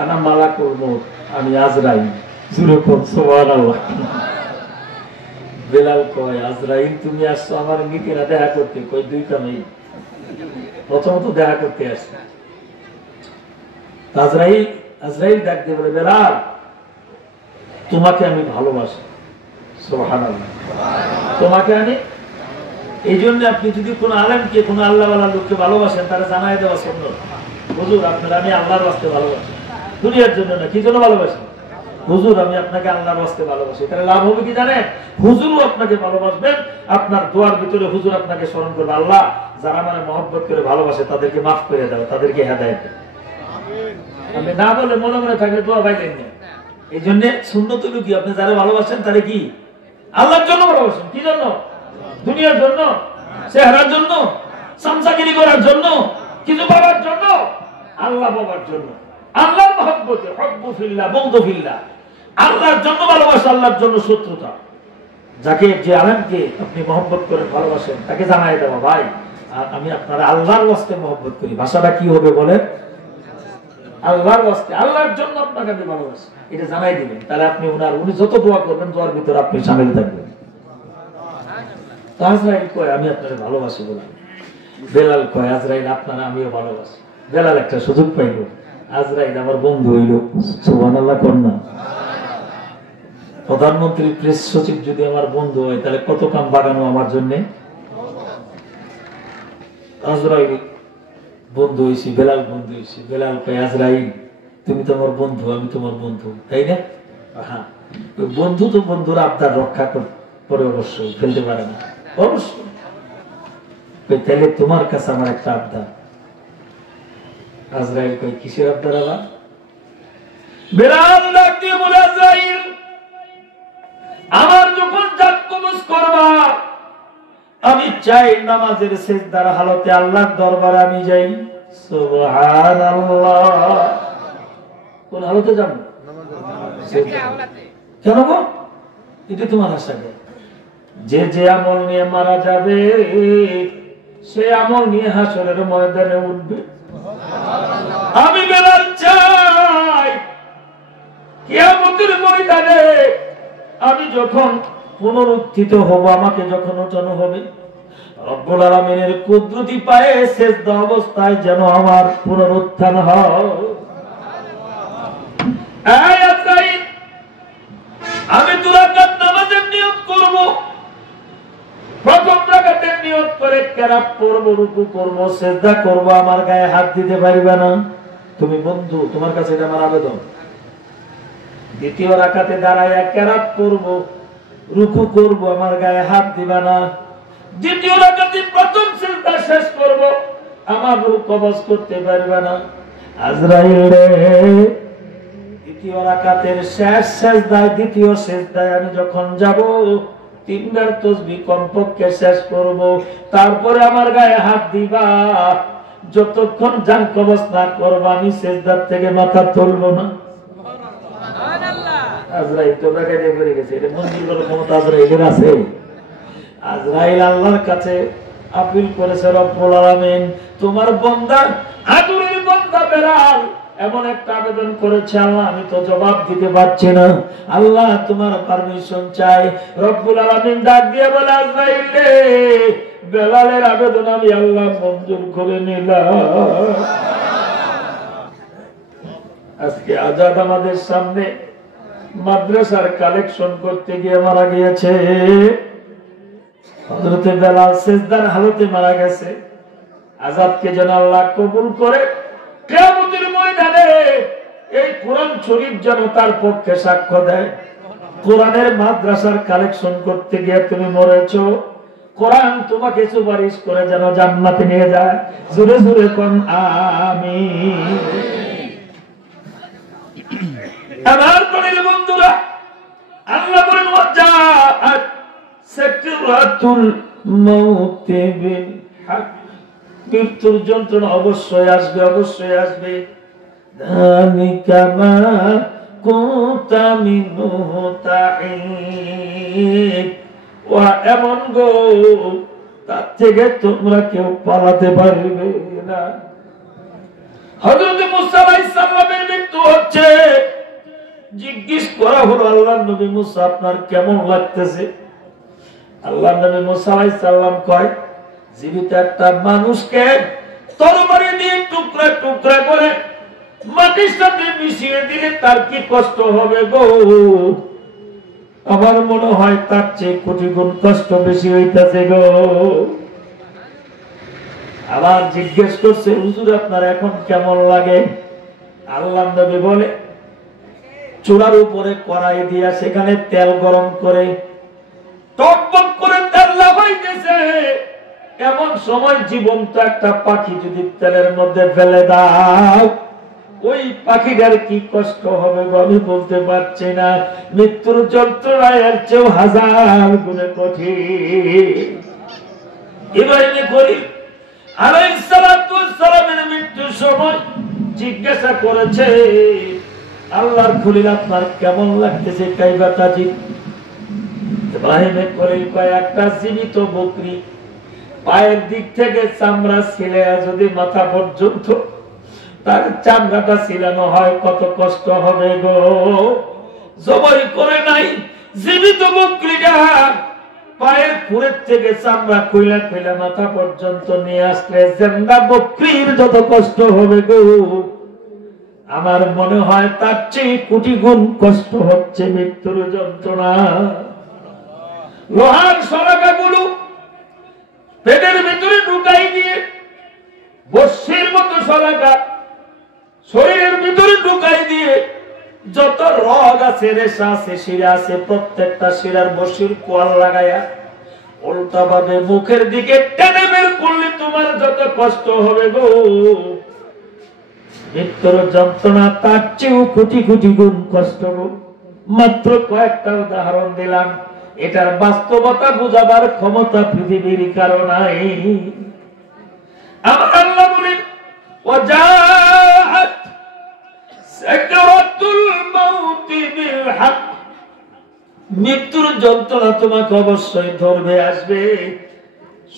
আনা মালাকুল মউত, আমি আজরাইল। সুবহানাল্লাহ। বেলাল কয়, আজরাইল তুমি আসছো আমার নীতিরা দেখা করতে? কই দুই কামে, প্রথমত দেখা করতে আসছে। আজরাইল ডাক দিয়ে বলে, বেলাল তোমাকে আমি ভালোবাসি। সুবহানাল্লাহ। তোমাকে আমি, এই জন্য আপনি যদি কোন আলেমকে, কোন আল্লাহওয়ালা লোককে ভালোবাসেন, তারা জানাই দেওয়া সুন্নাত। হুজুর আপনারা আমি আল্লাহর রাস্তে ভালোবাসি, দুনিয়ার জন্য না। কি জন্য ভালোবাসি? হুজুর আমি আপনাকে আল্লাহর রাস্তে ভালোবাসি। তাহলে লাভ হবে কি জানেন? হুজুরও আপনাকে ভালোবাসবেন, আপনার দোয়ার ভিতরে হুজুর আপনাকে স্মরণ করবে, আল্লাহ যারা মানে মহব্বত করে ভালোবাসে তাদেরকে মাফ করে দাও, তাদেরকে হেদায়েত দাও। আপনি না বলে মনে মনে থাকলে দোয়া পাইলেন না। এই জন্য সুন্নত হলো কি, আপনি যারা ভালোবাসেন তারা কি আল্লাহর জন্য ভালোবাসেন। কি জন্য? দুনিয়ার জন্য, চেহারার জন্য, সামসাগিরি করার জন্য, কিছু পাওয়ার জন্য? আল্লাহ পাওয়ার জন্য, আল্লাহর মহব্বতে, হব্বু ফিল্লাহ, বুগদু ফিল্লাহ। আল্লাহর জন্য ভালোবাসা, আল্লাহর জন্য শত্রুতা। যাকে, যে আলেমকে আপনি মহব্বত করে ভালোবাসেন, তাকে জানাই দেওয়া, ভাই আমি আপনার আল্লাহর ওয়াস্তে মহব্বত করি। ভাষাটা কি হবে বলেন? আল্লাহর ওয়াস্তে, আল্লাহর জন্য আপনাকে আমি ভালোবাসি, এটা জানাই দিবেন। তাহলে আপনি উনি যত দোয়া করবেন, দোয়ার ভিতরে আপনি শামিল থাকবেন। আজরাইল কয়, আমি আপনাকে ভালোবাসি বলে। বেলাল কয়, আজরাইল আপনারা আমিও ভালোবাসি। বেলাল একটা সুযোগ পাইল, আজরাইল আমার বন্ধু হইল। সুবহানাল্লাহ কন্যা। প্রধানমন্ত্রী প্রেস সচিব যদি আমার বন্ধু হয়, তাহলে কত কাম বাগানো আমার জন্য। আজরাইল বন্ধু হয়েছি, বেলাল বন্ধু হয়েছি। বেলাল কয়, আজরাইল তুমি তো আমার বন্ধু, আমি তোমার বন্ধু, তাই না? হ্যাঁ, বন্ধু তো বন্ধুর আবদার রক্ষা করে, অবশ্যই ফেলতে পারে না, অবশ্যই। তাহলে তোমার কাছে আমার একটা আবদার। আজরাইল কয়, কিসের আবদার আবার? বেলাল ডাক দিয়ে বলে, আজরাইল আমার যখন জাত কবজ করবা, আমি চাই নামাজের সিজদার হালতে আল্লাহর দরবারে আমি যাই। সুবহানাল্লাহ। কোন হালতে যাব? কেন গো? এটা তোমার আশা। যে যে আমল নিয়ে মারা যাবে, সে আমল নিয়ে হাসরের ময়দানে উঠবে। আমি বেলাল চাই কিয়ামতের ময়দানে আমি যখন পুনরুত্থিত হব, আমাকে যখন ওঠানো হবে, রব্বুল আলামিনের কুদরতি পায়ে সিজদা অবস্থায় যেন আমার পুনরুত্থান হয়। আমি 2 রাকাত নামাজের নিয়ত করব। প্রথম রাকাতের নিয়ত করে কেরাত পড়ব, রুকু করব, সিজদা করব, আমার গায়ে হাত দিতে পারবে না। তুমি বন্ধু, তোমার কাছে এটা আমার আবেদন। দ্বিতীয় রাকাতে দাঁড়ায় কেরাত পড়ব, রুকু করব, আমার গায়ে হাত দিবা না। দ্বিতীয় রাকাতে প্রথম সিজদা শেষ করব, আমার রূহ কবজ করতে পারবে না। আজরাইল রে, দ্বিতীয় রাকাতের শেষ সিজদায়, দ্বিতীয় সিজদায় আমি যখন যাব, 3 বার তাসবিহ কমপক্ষে শেষ করব, তারপরে আমার গায়ে হাত দিবা। যতক্ষণ জান কবজ না করব, আমি সিজদার থেকে মাথা তুলব না। আজরাইল তো টাকায় করে গেছে, এটা মঞ্জুর করার ক্ষমতা আজরাইলের আছে। আজরাইল আল্লাহর কাছে আপিল করেছে, রব্বুল আলামিন তোমার বান্দা, আদরের বান্দা বেলাল এমন একটা আবেদন করেছে, আল্লাহ আমি তো জবাব দিতে পারছি না, আল্লাহ তোমার পারমিশন চাই। রব্বুল আলামিন ডাক দিয়ে বলে, আজরাইল রে, বেলালের আবেদন আমি আল্লাহ মঞ্জুর করে নিলাম। আজকে আজাদ আমাদের সামনে মাদ্রাসার কালেকশন করতে গিয়ে মারা গিয়েছে। হযরতে বেলাল সিজদার হালতে মারা গেছে। আজাদকে যেন আল্লাহ কবুল করে কিয়ামতের ময়দানে এই কোরআন শরীফ যেন তার পক্ষে সাক্ষ্য দেয়। কোরআনের মাদ্রাসার কালেকশন করতে গিয়ে তুমি মরেছো, কোরআন তোমাকে সুপারিশ করে যেন জান্নাতে নিয়ে যায়। জোরে জোরে কোন আমিন। আমার প্রিয় বন্ধুরা, আল্লাহ বলেন ওয়াজাআত সাকরাতুল মাউত বিল হক, মৃত্যুর যন্ত্রণা অবশ্যই আসবে, অবশ্যই আসবে। যালিকা মা কুনতা মিনহু তাহিদ, ওয়া এমন গো তার থেকে তোমরা কেউ পালাতে পারবে না। হযরত মুসা আলাইহিস সালামের মৃত্যু হচ্ছে, জিজ্ঞেস করা হলো আল্লাহর নবী মুসা আপনার কেমন লাগতেছে? আল্লাহর নবী মুসা আলাইহিস সালাম কয়, জীবিত একটা মানুষকে তরবারি দিয়ে টুকরা টুকরা করে মাটির সাথে মিশিয়ে দিলে তার কি কষ্ট হবে গো? আমার মনে হয় তার চেয়ে কোটি গুণ কষ্ট বেশি হইতাছে গো। আবার জিজ্ঞেস করছে, হুজুর আপনার এখন কেমন লাগে? আল্লাহর নবী বলে, চুলার উপরে কড়াই দিয়া সেখানে তেল গরম করে টকবক করে তেল লাগাইতেছে, এমন সময় জীবন্ত একটা পাখি যদি তেলের মধ্যে ফেলে দাও, ওই পাখিটার কি কষ্ট হবে আমি বলতে পারছি না। মৃত্যুর যন্ত্রণা এর চেয়েও হাজার গুণে কঠিন। ইব্রাহিম খলিল আলাইহিস সালাতু ওয়াস সালামের মৃত্যুর সময় জিজ্ঞাসা করেছে, আল্লাহর খলিল আপনার কেমন লাগতেছে? কাইবা তাজিদ। ইব্রাহিম খলিল কয়, একটা জীবিত বকরি পায়ের দিক থেকে চামড়া ছিলে যদি মাথা পর্যন্ত তার চামড়াটা ছিলানো হয় কত কষ্ট হবে গো। জবাই করে নাই, জীবিত বকরিটা পায়ের খুরের থেকে চামড়া খুইলা খুইলা মাথা পর্যন্ত নিয়ে আসলে জিন্দা বকরির যত কষ্ট হবে গো, আমার মনে হয় তার চেয়ে কোটি গুণ কষ্ট হচ্ছে মৃত্যুর যন্ত্রণা। লোহার শলাকাগুলো পেটের ভিতরে ঢুকাই দিয়ে বর্ষির মতো শলাকা শরীরের ভিতরে ঢুকাই দিয়ে যত রগ আছে, রেশা আছে, শিরা আছে, প্রত্যেকটা শিরার বর্ষির কোয়াল লাগাইয়া উল্টা ভাবে মুখের দিকে টেনে বের করলে তোমার যত কষ্ট হবে গো, মৃত্যুর যন্ত্রণা তার চেয়েও কোটি কোটি গুণ কষ্ট গো। মাত্র কয়েকটা উদাহরণ দিলাম, এটার বাস্তবতা বুঝাবার ক্ষমতা পৃথিবীর কারো নাই। আমার আল্লাহ বলেন, ওয়াজাআত সাকরাতুল মাউত বিল হক, মৃত্যুর যন্ত্রণা তোমাকে অবশ্যই ধরবে, আসবে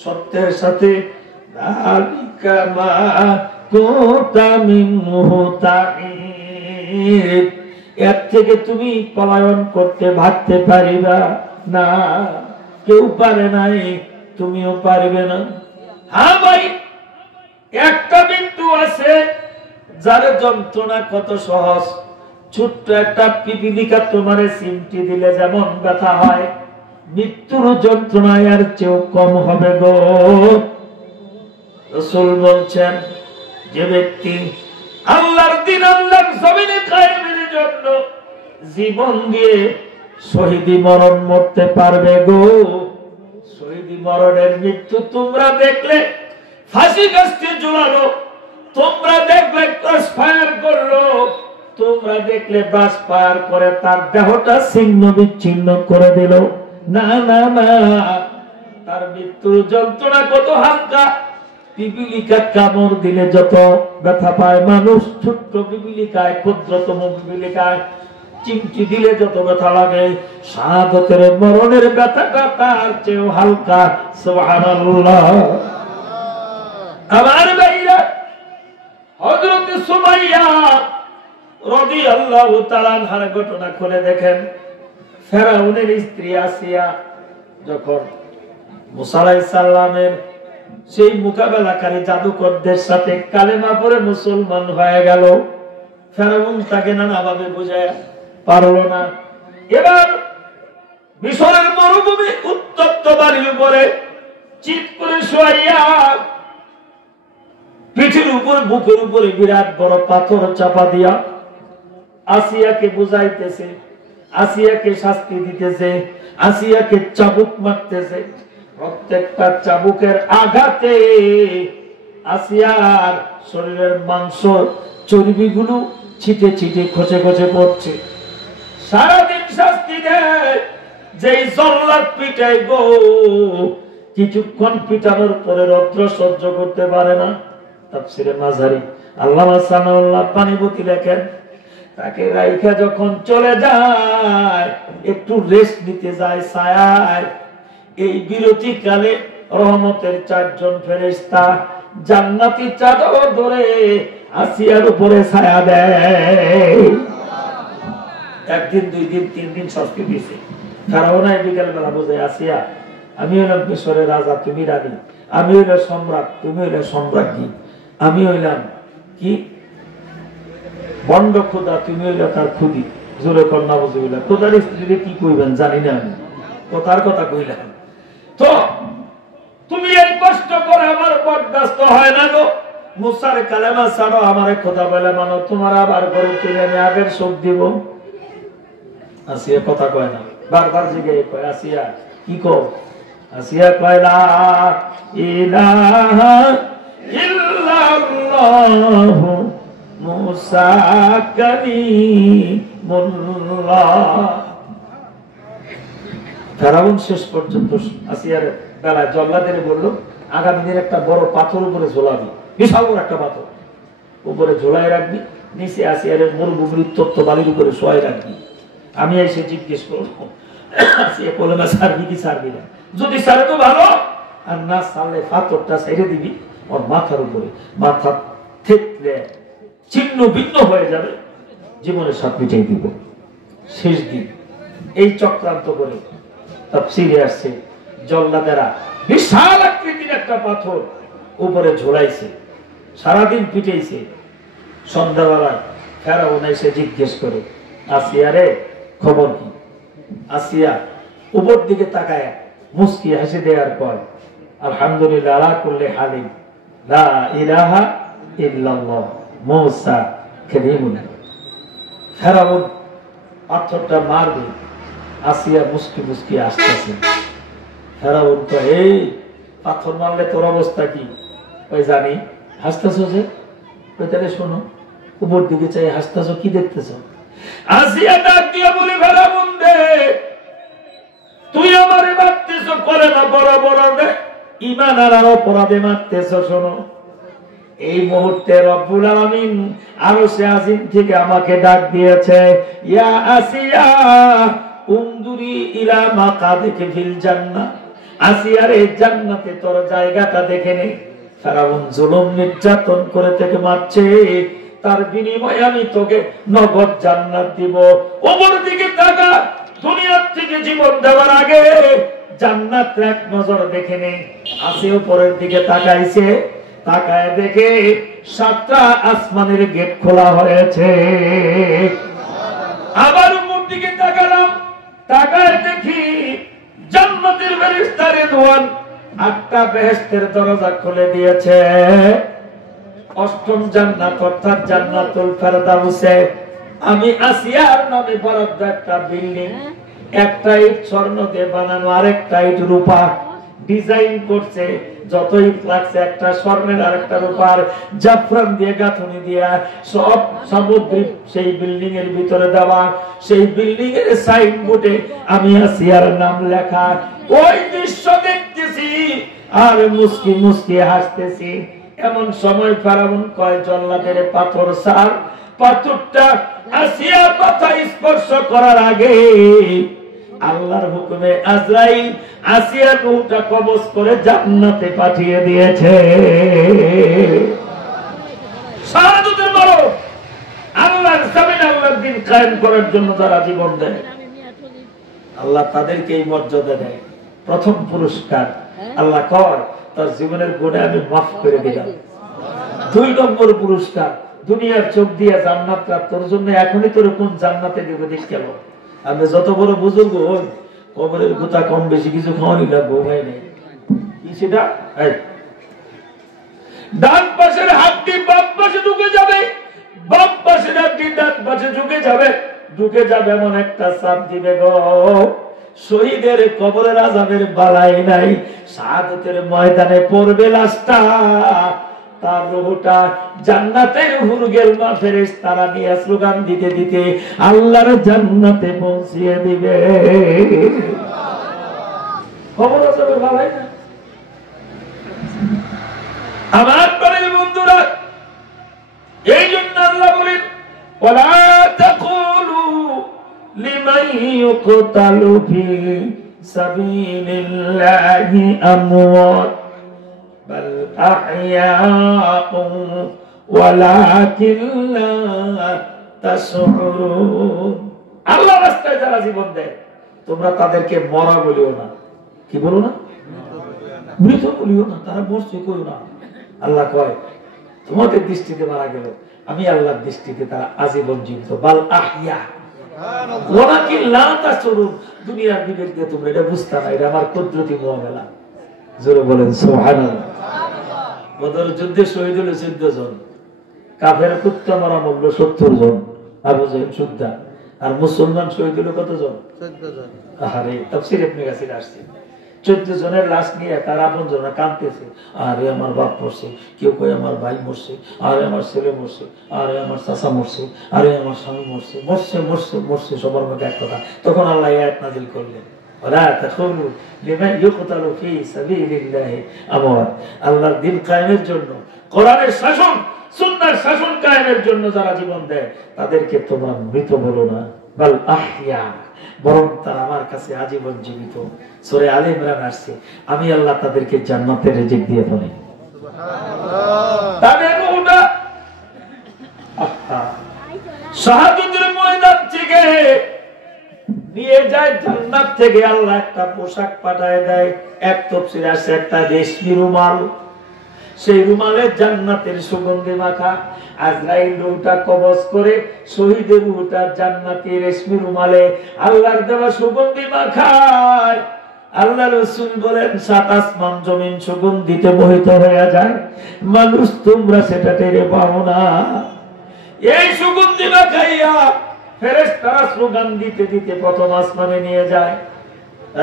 সত্যের সাথে। যালিকা মা কুনতা মিনহু তাহিদ, এর থেকে তুমি পলায়ন করতে ভাবতে পারিবা না, কেউ পারে নাই, তুমিও পারবে না। হ্যাঁ ভাই, একটা মৃত্যু আছে যার যন্ত্রণা কত সহজ। ছোট্ট একটা পিপিলিকা তোমারে চিমটি দিলে যেমন ব্যথা হয়, মৃত্যুর যন্ত্রণা এর চেয়েও কম হবে গো। রাসূল বলছেন, যে ব্যক্তি আল্লাহর দ্বীন আল্লাহর জমিনে কায়েমের জন্য জীবন দিয়ে শহীদি মরণ মরতে পারবে গো। শহীদি মরণের মৃত্যু তোমরা দেখলে ফাঁসি কাস্তে ঝুলালো, তোমরা দেখলে ক্রস ফায়ার করলো, তোমরা দেখলে বাস পার করে তার দেহটা ছিন্ন বিচ্ছিন্ন করে দিল। না না না, তার মৃত্যুর যন্ত্রণা কত হালকা। পিপিলিকা কামড় দিলে যত ব্যথা পায় মানুষ, ছোট্ট পিপিলিকায়, ক্ষুদ্রতম পিপিলিকায় চিমটি দিলে যত ব্যথা লাগে, শাহাদাতের মরণের ব্যথাটা তার চেয়েও হালকা। সুবহানাল্লাহ। আমার ভাইরা, হযরত সুমাইয়া রাদিয়াল্লাহু তাআলা আনহার ঘটনা খুলে দেখেন। ফেরাউনের স্ত্রী আসিয়া যখন মুসা আলাইহিস সালামের সেই মোকাবেলাকারী জাদুকরদের সাথে কালেমা পড়ে মুসলমান হয়ে গেল, ফেরাউন তাকে নানাভাবে বুঝায় পারল না। এবার মিশরের মরুভূমি উত্তপ্ত বাড়ির উপরে চিৎ করে শোয়াইয়া পিঠের উপর, বুকের উপরে বিরাট বড় পাথর চাপা দিয়া আসিয়াকে বুঝাইতেছে, আসিয়াকে শাস্তি দিতেছে, আসিয়াকে চাবুক মারতেছে। প্রত্যেকটা চাবুকের আঘাতে আসিয়ার শরীরের মাংস চর্বিগুলো ছিটে ছিটে খসে খসে পড়ছে। সারাদিন শাস্তি দেয়, যেই জল্লাদ পিটাই গো, কিছুক্ষণ পিটানোর পরে রৌদ্র সহ্য করতে পারে না। তাফসিরে মাঝারি আল্লামা সানাউল্লাহ পানিপতি লেখেন, তাকে রাইখা যখন চলে যায়, একটু রেস্ট নিতে যায় ছায়ায়, এই বিরতিকালে রহমতের 4 জন ফেরেশতা জান্নাতি চাদর ধরে আসিয়ার উপরে ছায়া দেয়। একদিন, 2 দিন, 3 দিন শাস্তি দিয়েছে। ফেরাউন বিকাল বেলা বোঝে, আসিয়া আমি হইলাম মিশরের রাজা, তুমি রানী, আমি হইলাম সম্রাট, তুমি হইলে সম্রাজ্ঞী, আমি হইলাম কি বন্ড খোদা, তুমি হইলে তার খুদি। জোরে কন্যা বুঝিলা, খোদার স্ত্রীকে কি কইবেন জানি না, আমি কথার কথা কইলাম। তো তুমি এই কষ্ট করে আমার বরদাস্ত হয় না গো, মুসার কালেমা ছাড়ো, আমার খোদা বলে মানো, তোমার আবার করে তুলে আমি আগের শোক দিব। আসিয়া কথা কয় না, বারবার জিজ্ঞেস কয়, আসিয়া কি কও? আসিয়া কয় লা ইলাহা ইল্লাল্লাহু মুসা কালিমুল্লাহ। ফেরাউন শেষ পর্যন্ত আসিয়ার বেলায় জল্লাদের বলল, আগামী দিন একটা বড় পাথর উপরে ঝোলাবি, বিশাল বড় একটা পাথর উপরে ঝোলাই রাখবি, নিচে আসিয়ার মরুভূমির উত্তপ্ত বালির উপরে শোয়াই রাখবি। আমি এসে জিজ্ঞেস করবো, আসিয়া বলে না ছাড়বি কি ছাড়বি না, যদি ছাড়ে তো ভালো, আর না ছাড়লে পাথরটা ছেড়ে দিবি ওর মাথার উপরে, মাথা থেতলে ছিন্ন ভিন্ন হয়ে যাবে, জীবনের সাথে মিটিয়ে দিব। শেষ দিন এই চক্রান্ত করে তাফসীরে আসছে, জল্লাদেরা বিশাল আকৃতির একটা পাথর উপরে ঝোলাইছে, সারাদিন পিটাইছে। সন্ধ্যাবেলায় ফেরাউন এসে জিজ্ঞেস করে, আসিয়া রে খবর কি? আসিয়া উপর দিকে তাকায় মুস্কি হাসি দেয়ার পর, আলহামদুলিল্লাহ আলা কুল্লি হালিম লা ইলাহা ইল্লাল্লাহ মুসা কালিমুল্লাহ। ফেরাউন পাথরটা মারবে, আসিয়া মুস্কি মুস্কি আসতেছে। ফেরাউন তো, এই পাথর মারলে তোর অবস্থা কি? ওই জানি। হাসতেছ যে? তাহলে শোনো, উপর দিকে চাই হাসতেছ, কি দেখতেছ? আসিয়া ডাক দিয়া বলে, ফেরাউন দে, তুই আমারে মারতেছ, করে না বড় বড় দে ঈমান আর অপরাধে মারতেছ। শোনো, এই মুহূর্তে রব্বুল আলামিন আরশে আজিম থেকে আমাকে ডাক দিয়েছে, ইয়া আসিয়া উনদুরি ইলা মাকাদিকি ফিল জান্নাহ। আসিয়া রে, জান্নাতে তোর জায়গাটা দেখে নে। ফেরাউন জুলুম নির্যাতন করে থেকে মারছে, তার বিনিময়ে আমি তোকে নগদ জান্নাত দিব। উপর দিকে তাকা, দুনিয়ার থেকে জীবন দেওয়ার আগে জান্নাত এক নজর দেখে নে। আসে উপরের দিকে তাকাইছে, তাকায় দেখে 7টা আসমানের গেট খোলা হয়েছে। আবার উপর দিকে তাকালাম, তাকায় দেখি জান্নাতের ফেরেশতা রিদওয়ান 8টা বেহেশতের দরজা খুলে দিয়েছে। 8ম জান্নাত অর্থাৎ জান্নাতুল ফেরদাউসে আমি আসিয়ার নামে বরাদ্দ একটা বিল্ডিং, একটা ইট স্বর্ণ দিয়ে বানানো, আরেকটা ইট রূপা ডিজাইন করছে, যতই লাগছে একটা স্বর্ণের আর একটা রূপার জাফরান দিয়ে গাঁথনি দিয়া সব সামুদ্রিক সেই বিল্ডিং এর ভিতরে দেওয়া। সেই বিল্ডিং এর সাইনবোর্ডে আমি আসিয়ার নাম লেখা। ওই দৃশ্য দেখতেছি আর মুস্কি মুস্কি হাসতেছি। এমন সময় ফেরাউন কয়, জল্লাদের পাথর সার। পাথরটা আসিয়ার মাথা স্পর্শ করার আগে আল্লাহর হুকুমে আজরাইল আসিয়ার রূহটা কবজ করে জান্নাতে পাঠিয়ে দিয়েছে। শাহাদাতের বড় আল্লাহর জমিনে আল্লাহর দ্বীন কায়েম করার জন্য যারা জীবন দেয়, আল্লাহ তাদেরকে এই মর্যাদা দেয়। প্রথম পুরস্কার আল্লাহ কয়, তার জীবনের গুনাহ আমি মাফ করে দিলাম। 2 নম্বর পুরস্কার, দুনিয়ার চোখ দিয়ে জান্নাতটা তোর জন্য এখনই তোর কোন জান্নাতে দেবে দেখ। কেন আমি যত বড় বুজুর্গ হই, কবরের গোতা কম বেশি কিছু খাওয়ানি লাগবো ভাই নেই। কি সেটা? ডান পাশের হাতটি বাম পাশে ঢুকে যাবে, বাম পাশে ডান পাশে ঢুকে যাবে এমন একটা চাপ দিবে গো, শহীদের কবরের আযাবের বালাই নাই। শাহাদাতের ময়দানে পড়বে লাশটা, তার রূহটা জান্নাতের হুরগেল মা ফেরেশতারা নিয়ে স্লোগান দিতে দিতে আল্লাহর জান্নাতে পৌঁছিয়ে দিবে। কবর আযাবের বালাই না। আমার প্রিয় বন্ধুরা, এই জন্য আল্লাহ বলেন ওয়ালা তাকুলু লিমান ইউকতালু ফি সাবিলিল্লাহি আমওয়াত বাল আহইয়াউ ওয়ালাকিন লা তাশউরুন। আল্লাহর রাস্তায় যারা জীবন দেয় তোমরা তাদেরকে মরা বলিও না। কি বলো না? মৃত বলিও না, তারা মরছে কইও না। আল্লাহ কয় তোমাদের দৃষ্টিতে মারা গেল, আমি আল্লাহর দৃষ্টিতে তারা আজীবন জীবিত। বাল আহইয়া ওয়ালাকিন লা তাশউরুন। দুনিয়ার বিবেক দিয়ে তোমরা এটা বুঝতে না, এটা আমার কুদরতি মুআমালা। জোরে বলেন সুবহানাল্লাহ। বদর যুদ্ধে শহীদ হলো 14 জন, কাফের কুত্তা মারা মরল 70 জন, আবু জাহেল সুদ্দা। আর মুসলমান শহীদ হলো কত জন? 14 জন। আরে তাফসীর ইবনে কাসির আসছে 14 জনের লাশ নিয়ে তার আপন জনরা কাঁদতেছে, আরে আমার বাপ মরছে, কেউ কয় আমার ভাই মরছে, আরে আমার ছেলে মরছে, আরে আমার চাচা মরছে, আরে আমার স্বামী মরছে, মরছে মরছে মরছে সবার মুখে এক কথা। তখন আল্লাহ আয়াত নাযিল করলেন ওয়ালা তাকুলু লিমান ইউকতালু ফি সাবিলিল্লাহি আমওয়াত। আল্লাহর দ্বীন কায়েমের জন্য, কোরআনের শাসন সুন্নাহর শাসন কায়েমের জন্য যারা জীবন দেয় তাদেরকে তোমরা মৃত বলো না, বাল আহইয়া, বরং তারা আমার কাছে আজীবন জীবিত। সূরা আলে ইমরান আসছে আমি আল্লাহ তাদেরকে জান্নাতের রিজিক দিয়ে ফেলি। সুবহানাল্লাহ। তাদের ওটা শাহাদাতের ময়দান থেকে নিয়ে যায় জান্নাত থেকে আল্লাহ একটা পোশাক পাঠায় দেয়। এক তাফসীরে আছে একটা রেশমি রুমাল, সেই রুমালে জান্নাতের সুগন্ধি মাখা। আজরাইল রূহটা কবজ করে শহীদের রূহটা জান্নাতি রেশমি রুমালে আল্লাহর দেওয়া সুগন্ধি মাখায়। আল্লাহ রাসূল বলেন 7 আসমান জমিন সুগন্ধিতে মোহিত হয়ে যায়, মানুষ তোমরা সেটা টের পাও না। এই সুগন্ধি মাখাইয়া ফেরেশতারা স্লোগান দিতে দিতে প্রথম আসমানে নিয়ে যায়,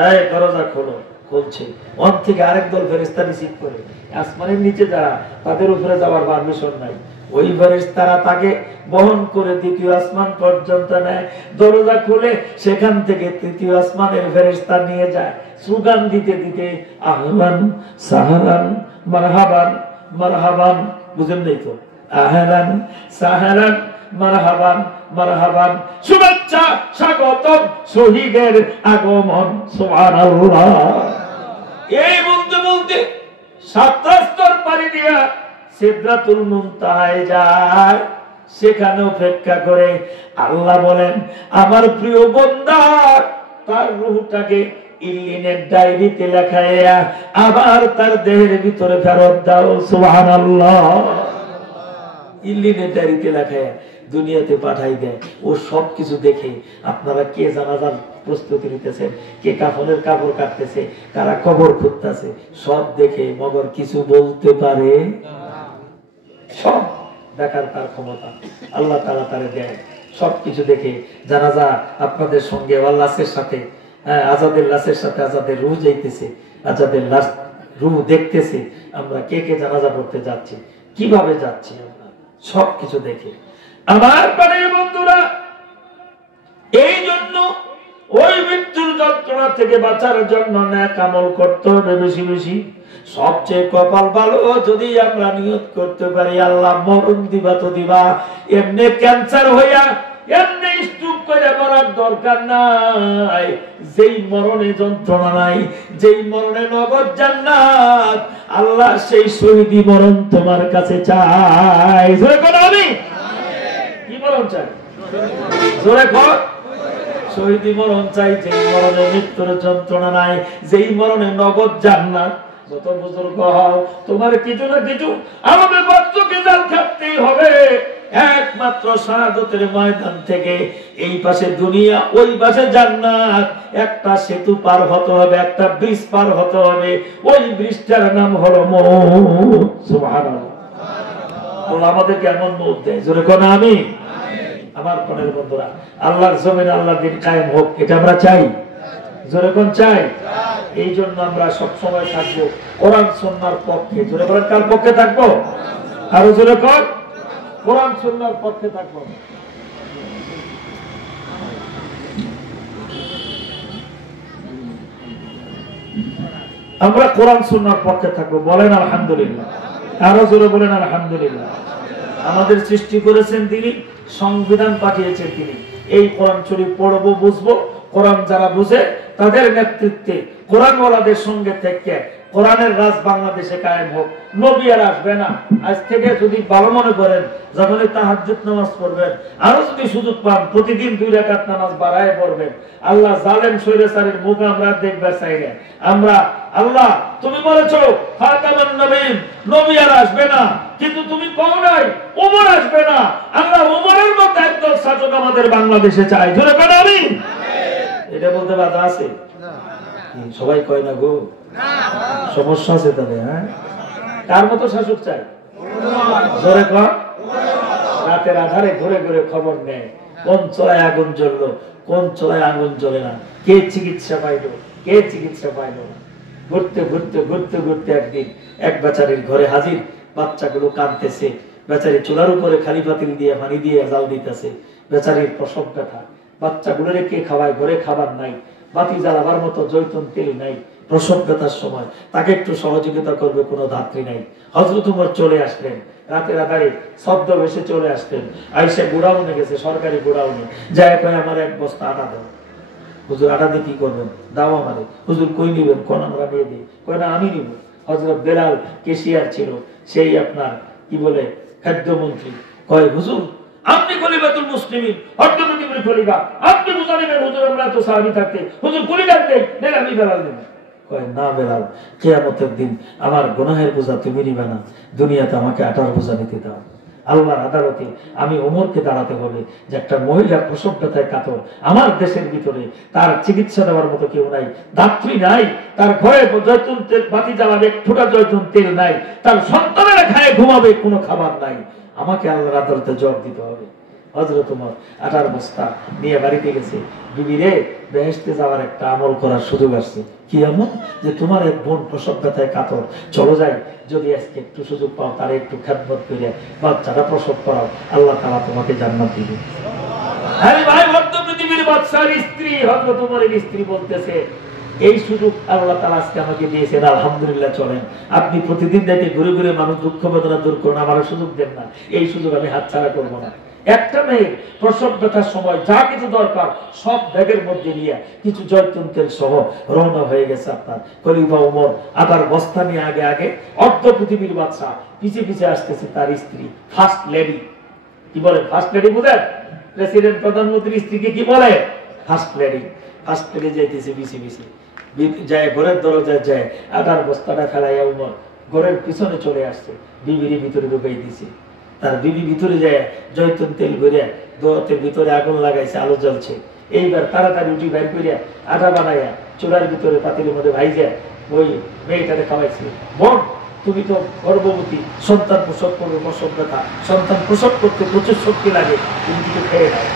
এই দরজা খোলো। খুলছে, ওর থেকে আরেক দল ফেরেশতা রিসিভ করে। আসমানের নিচে যারা, তাদের উপরে যাওয়ার পারমিশন নাই। ওই ফেরেশতারা তাকে বহন করে দ্বিতীয় আসমান পর্যন্ত নেয়। দরজা খুলে সেখান থেকে তৃতীয় আসমানের ফেরেশতা নিয়ে যায়। স্লোগান দিতে দিতে আহলান সাহালান মারহাবান মারহাবান, বুঝেন নাই তো? আহলান সাহালান মারহাবান মারহাবান, শুভেচ্ছা স্বাগতম শহীদের আগমন। সুবহানাল্লাহ। এই বলতে বলতে 7 স্তর পাড়ি দিয়া সিদরাতুল মুনতাহায় যায়। সেখানে অপেক্ষা করে আল্লাহ বলেন আমার প্রিয় বান্দা তার রূহটাকে ইল্লিনের ডায়েরিতে লেখাইয়া আবার তার দেহের ভিতরে ফেরত দাও। সুবহানাল্লাহ। ইল্লিনের ডায়েরিতে লেখাইয়া দুনিয়াতে পাঠাই দেয়। ও সবকিছু দেখে আপনারা কে জানাজার প্রস্তুতি নিতেছেন, কে কাফনের কাপড় কাটতেছে, কারা কবর খুঁজতেছে, সব দেখে মগর কিছু বলতে পারে? সব দেখার তার ক্ষমতা আল্লাহ তাআলা তারে দেয়। সবকিছু দেখে জানাজা আপনাদের সঙ্গে লাশের সাথে, আজাদের লাশের সাথে আজাদের রূহ যাইতেছে, আজাদের লাশ রূহ দেখতেছে, আমরা কে কে জানাজা পড়তে যাচ্ছি, কিভাবে যাচ্ছি, আমরা সবকিছু দেখে। আমার প্রিয় বন্ধুরা, এই জন্য ওই মৃত্যুর যন্ত্রণা থেকে বাঁচার জন্য নেক আমল করতে হবে বেশি বেশি। সবচেয়ে কপাল ভালো যদি আমরা নিয়ত করতে পারি আল্লাহ মরণ দিবা তো দিবা, এমনি ক্যান্সার হইয়া এমনি স্ট্রোক করে মরার দরকার নাই। যেই মরণে যন্ত্রণা নাই, যেই মরণে নগদ জান্নাত, আল্লাহ সেই শহীদি মরণ তোমার কাছে চাই। জোরে বলো আমি কি মরণ চাই? জোরে কর, শহীদি মরণ চাই, যেই মরণে মৃত্যুর যন্ত্রণা নাই, যেই মরণে নগদ জান্নাত। যত বুজুর্গ হও তোমার কিছু না কিছু আমাদের বাচ্চাকে জাল খাটতেই হবে। একমাত্র শাহাদাতের ময়দান থেকে এই পাশে দুনিয়া, ওই পাশে জান্নাত, একটা সেতু পার হতে হবে, একটা ব্রিজ পার হতে হবে। ওই ব্রিজটার নাম হলো মওত। সুবহানাল্লাহ। আল্লাহ আমাদেরকে এমন মৌত দেয়, জোরে কোন আমি। আমার প্রাণের বন্ধুরা, আল্লাহর জমিনে আল্লাহ দিন কায়েম হোক, এটা আমরা চাই, জোরে কোন চাই। এই জন্য আমরা সব সময় থাকবো কোরআন সুন্নাহর পক্ষে, জোরে বলেন কার পক্ষে থাকবো, আরো জোরে কোন, কোরআন সুন্নাহর পক্ষে থাকবো। আমরা কোরআন সুন্নাহর পক্ষে থাকবো, বলেন আলহামদুলিল্লাহ, আরো জোরে বলেন আলহামদুলিল্লাহ। আমাদের সৃষ্টি করেছেন তিনি, সংবিধান পাঠিয়েছেন তিনি, এই কোরআন শরীফ পড়বো, বুঝবো, কোরআন যারা বুঝে তাদের নেতৃত্বে কোরআনওয়ালাদের সঙ্গে থেকে কোরআনের রাজ বাংলাদেশে কায়েম হোক। নবী আর আসবে না। আজ থেকে যদি ভালো মনে করেন, যখনই তাহাজ্জুদ নামাজ পড়বেন, আরো যদি সুযোগ পান প্রতিদিন 2 রাকাত নামাজ বাড়ায় পড়বেন। আল্লাহ জালেম স্বৈরাচারীর মুখ আমরা দেখবে চাই না। আমরা আল্লাহ তুমি বলেছো খাতামুন নবীন, নবী আর আসবে না, কিন্তু তুমি কও নাই ওমর আসবে না। আল্লাহ ওমরের মতো একদল শাসক আমাদের বাংলাদেশে চাই, জোরে বলেন আমিন। এটা বলতে বাধা আছে? সবাই কয় না গো, সমস্যা আছে তাহলে। হ্যাঁ, কার মতো শাসক চাই? জোরে কর। রাতের আধারে ঘুরে ঘুরে খবর নেয় কোন চলায় আগুন জ্বললো, কোন চলায় আগুন জ্বলে না, কে চিকিৎসা পাইলো, কে চিকিৎসা পাইলো না। ঘুরতে ঘুরতে ঘুরতে ঘুরতে একদিন এক বেচারির ঘরে হাজির, বাচ্চাগুলো কাঁদতেছে, বেচারি চুলার উপরে খালি পাতিল দিয়ে পানি দিয়ে জাল দিতেছে, বেচারির প্রসব ব্যথা, বাচ্চাগুলোরে কে খাওয়ায়, ঘরে খাবার নাই, বাতি জ্বালাবার মতো জৈতুন তেল নাই, প্রসব ব্যথার সময় তাকে একটু সহযোগিতা করবে কোনো ধাত্রী নাই। হযরত ওমর চলে আসলেন, রাতের আধারে শব্দ বেশি চলে আসলেন, আইসা গোডাউনে গেছে, সরকারি গোডাউনে যায়, কয় আমার 1 বস্তা আটা দাও। হুজুর আটা দিয়ে কি করবেন? দাও আমারে। হুজুর কই নিবেন? কোন আমরা নিয়ে দিই। কয় না আমি নিব। হযরত বেলাল কেশিয়ার ছিল, সেই আপনার কি বলে খাদ্যমন্ত্রী, কয় হুজুর আপনি খলিফাতুল মুসলিমিন, অর্থনৈতিক খলিফা, আপনি বুঝা নেবেন। হুজুর আমরা তো সাহাবী থাকতে, হুজুর খলিফা দেন, আমি বেলাল নেব। কয় না বেলাল, কিয়ামতের দিন আমার গুনাহের বোঝা তুমি নিবে না, দুনিয়াতে আমাকে আটার বোঝা নিতে দাও। আল্লাহর আদালতে আমি ওমরকে দাঁড়াতে হবে যে একটা মহিলা প্রসব ব্যথায় কাতর, আমার দেশের ভিতরে তার চিকিৎসা দেওয়ার মতো কেউ নাই, ধাত্রী নাই, তার ঘরে জয়তুন তেল বাতি জ্বালাবে, 1 ফোঁটা জয়তুন তেল নাই, তার সন্তানেরা খায় ঘুমাবে, কোনো খাবার নাই, আমাকে আল্লাহর আদালতে জবাব দিতে হবে। হযরত ওমর আটার বস্তা নিয়ে বাড়িতে গেছে। বিবি রে, বেহেশতে যাওয়ার একটা আমল করার সুযোগ আসছে। কি আমল? যে তোমার এক বোন প্রসব ব্যথায় কাতর, চলো যাই, যদি আজকে একটু সুযোগ পাও তারে একটু খেদমত করে বাচ্চাটা প্রসব করাও, আল্লাহ তাআলা তোমাকে জান্নাত দিবে। আরে ভাই, ভক্ত পৃথিবীর বাদশার স্ত্রী হযরত ওমরের স্ত্রী বলতেছে, এই সুযোগ আল্লাহ তাআলা আজকে আমাকে দিয়েছেন, আলহামদুলিল্লাহ। চলেন, আপনি প্রতিদিন দেখে ঘুরে ঘুরে মানুষ দুঃখ বেদনা দূর করুন, আমার সুযোগ দেন না, এই সুযোগ আমি হাতছাড়া করবো না। একটা মেয়ে প্রসব ব্যথার সময় যা কিছু দরকার সব ব্যাগের মধ্যে নিয়ে কিছু জয়তুন তেল সহ রওনা হয়ে গেছে আপনার খলিফা ওমর। আবার বস্তা নিয়ে আগে আগে, অর্ধ পৃথিবীর বাদশা পিছে পিছে আসতেছে তার স্ত্রী, ফার্স্ট লেডি। কি বলে ফার্স্ট লেডি? বুঝেন, প্রেসিডেন্ট প্রধানমন্ত্রীর স্ত্রীকে কি বলে? First lady. ফার্স্ট লেডি যাইতেছে পিছে পিছে, যায় ঘরের দরজায় যায়, আদার বস্তাটা ফেলাইয়া ওমর ঘরের পিছনে চলে আসছে, বিবির ভিতরে ঢুকাই দিছে। তার বিবি ভিতরে যায় জয়তুন তেল ভরে দোয়াতের ভিতরে আগুন লাগাইছে, আলো জ্বলছে। এইবার তাড়াতাড়ি উঠি বাইর করিয়া আটা বানাইয়া চুলার ভিতরে পাতিলের মধ্যে ভাইজা ওই মেয়েটাকে খাওয়াইছে। বোন, তুমি তো গর্ভবতী, সন্তান প্রসব করবে, প্রসব ব্যথা, সন্তান প্রসব করতে প্রচুর শক্তি লাগে, তুমি কিছু খেয়ে নাও।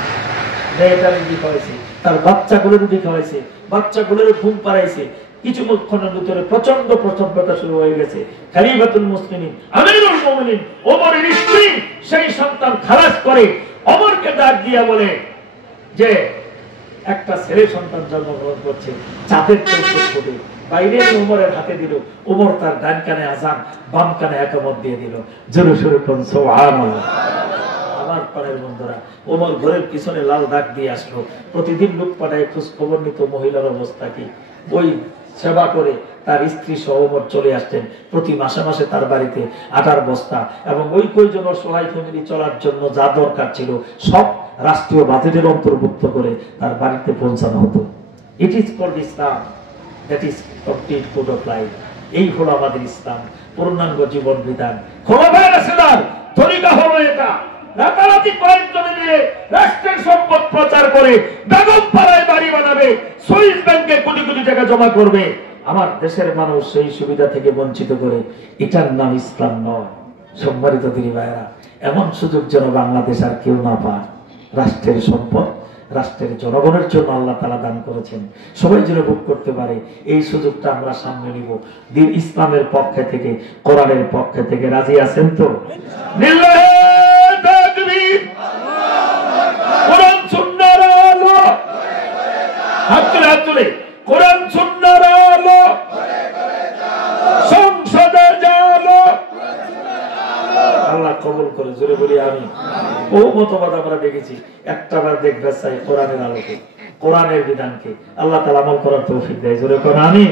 মেয়েটার রুটি খাওয়াইছে, তার বাচ্চাগুলো রুটি খাওয়াইছে, বাচ্চাগুলোর ঘুম পাড়াইছে। কিছুক্ষণের ভিতরে প্রচন্ড প্রসব ব্যথা শুরু হয়ে গেছে। খলিফাতুল মুসলিমিন আমিরুল মুমিনিন ওমরের স্ত্রী সেই সন্তান খালাস করে ওমরকে ডাক দিয়া বলে যে একটা ছেলে সন্তান জন্মগ্রহণ করছে, চাঁদের চৌকট ফুটে বাইরে ওমরের হাতে দিল। ওমর তার ডান কানে আযান, বাম কানে ইকামত দিয়ে দিল। জোরে সোরে কোন সুবহানাল্লাহ। আমার পাড়ার বন্ধুরা, ওমর ঘরের পিছনে লাল দাগ দিয়ে আসলো। প্রতিদিন লোক পাঠায় খোঁজ খবর নিত মহিলার অবস্থা কি। ওই সেবা করে তার স্ত্রী সহ ওমর চলে আসতেন প্রতি মাসে মাসে তার বাড়িতে আটার বস্তা এবং ওই কয়জন অসহায় ফ্যামিলি চলার জন্য যা দরকার ছিল সব রাষ্ট্রীয় বাজেটের অন্তর্ভুক্ত করে তার বাড়িতে পৌঁছানো হতো। It is called Islam, that is complete code of life. এই হলো আমাদের ইসলাম, পূর্ণাঙ্গ জীবন বিধান। খোলাফায়ে রাশিদার তরিকা হলো এটা। রাতারাতি কয়েকজনে মিলে রাষ্ট্রের সম্পদ প্রচার করে বেগম পাড়ায় বাড়ি বানাবে, সুইস ব্যাংকে কোটি কোটি টাকা জমা করবে, আমার দেশের মানুষ সেই সুবিধা থেকে বঞ্চিত করে। এটার নাম ইসলাম নয়। সম্মানিত দিনী ভাইরা, এমন সুযোগ যেন বাংলাদেশ আর কেউ না পায়। রাষ্ট্রের সম্পদ রাষ্ট্রের জনগণের জন্য আল্লাহ তাআলা দান করেছেন, সবাই যেন ভোগ করতে পারে, এই সুযোগটা আমরা সামনে নিব। দিন ইসলামের পক্ষে থেকে, কোরআনের পক্ষে থেকে রাজি আছেন তো? লিল্লাহি তাকবীর, কোরআন সুন্নাহর আলো, হাত তুলে কোরআন সুন্নাহর আলো, সংসদে জালো, আল্লাহ কবুল করে। জোরে বলি আমিন। বহু মতবাদ আমরা দেখেছি, একটা বার দেখবে চাই কোরআনের আলোকে, কোরআনের বিধানকে। আল্লাহ তাআলা আমল করার তৌফিক দেয়। জোরে কোন আমিন।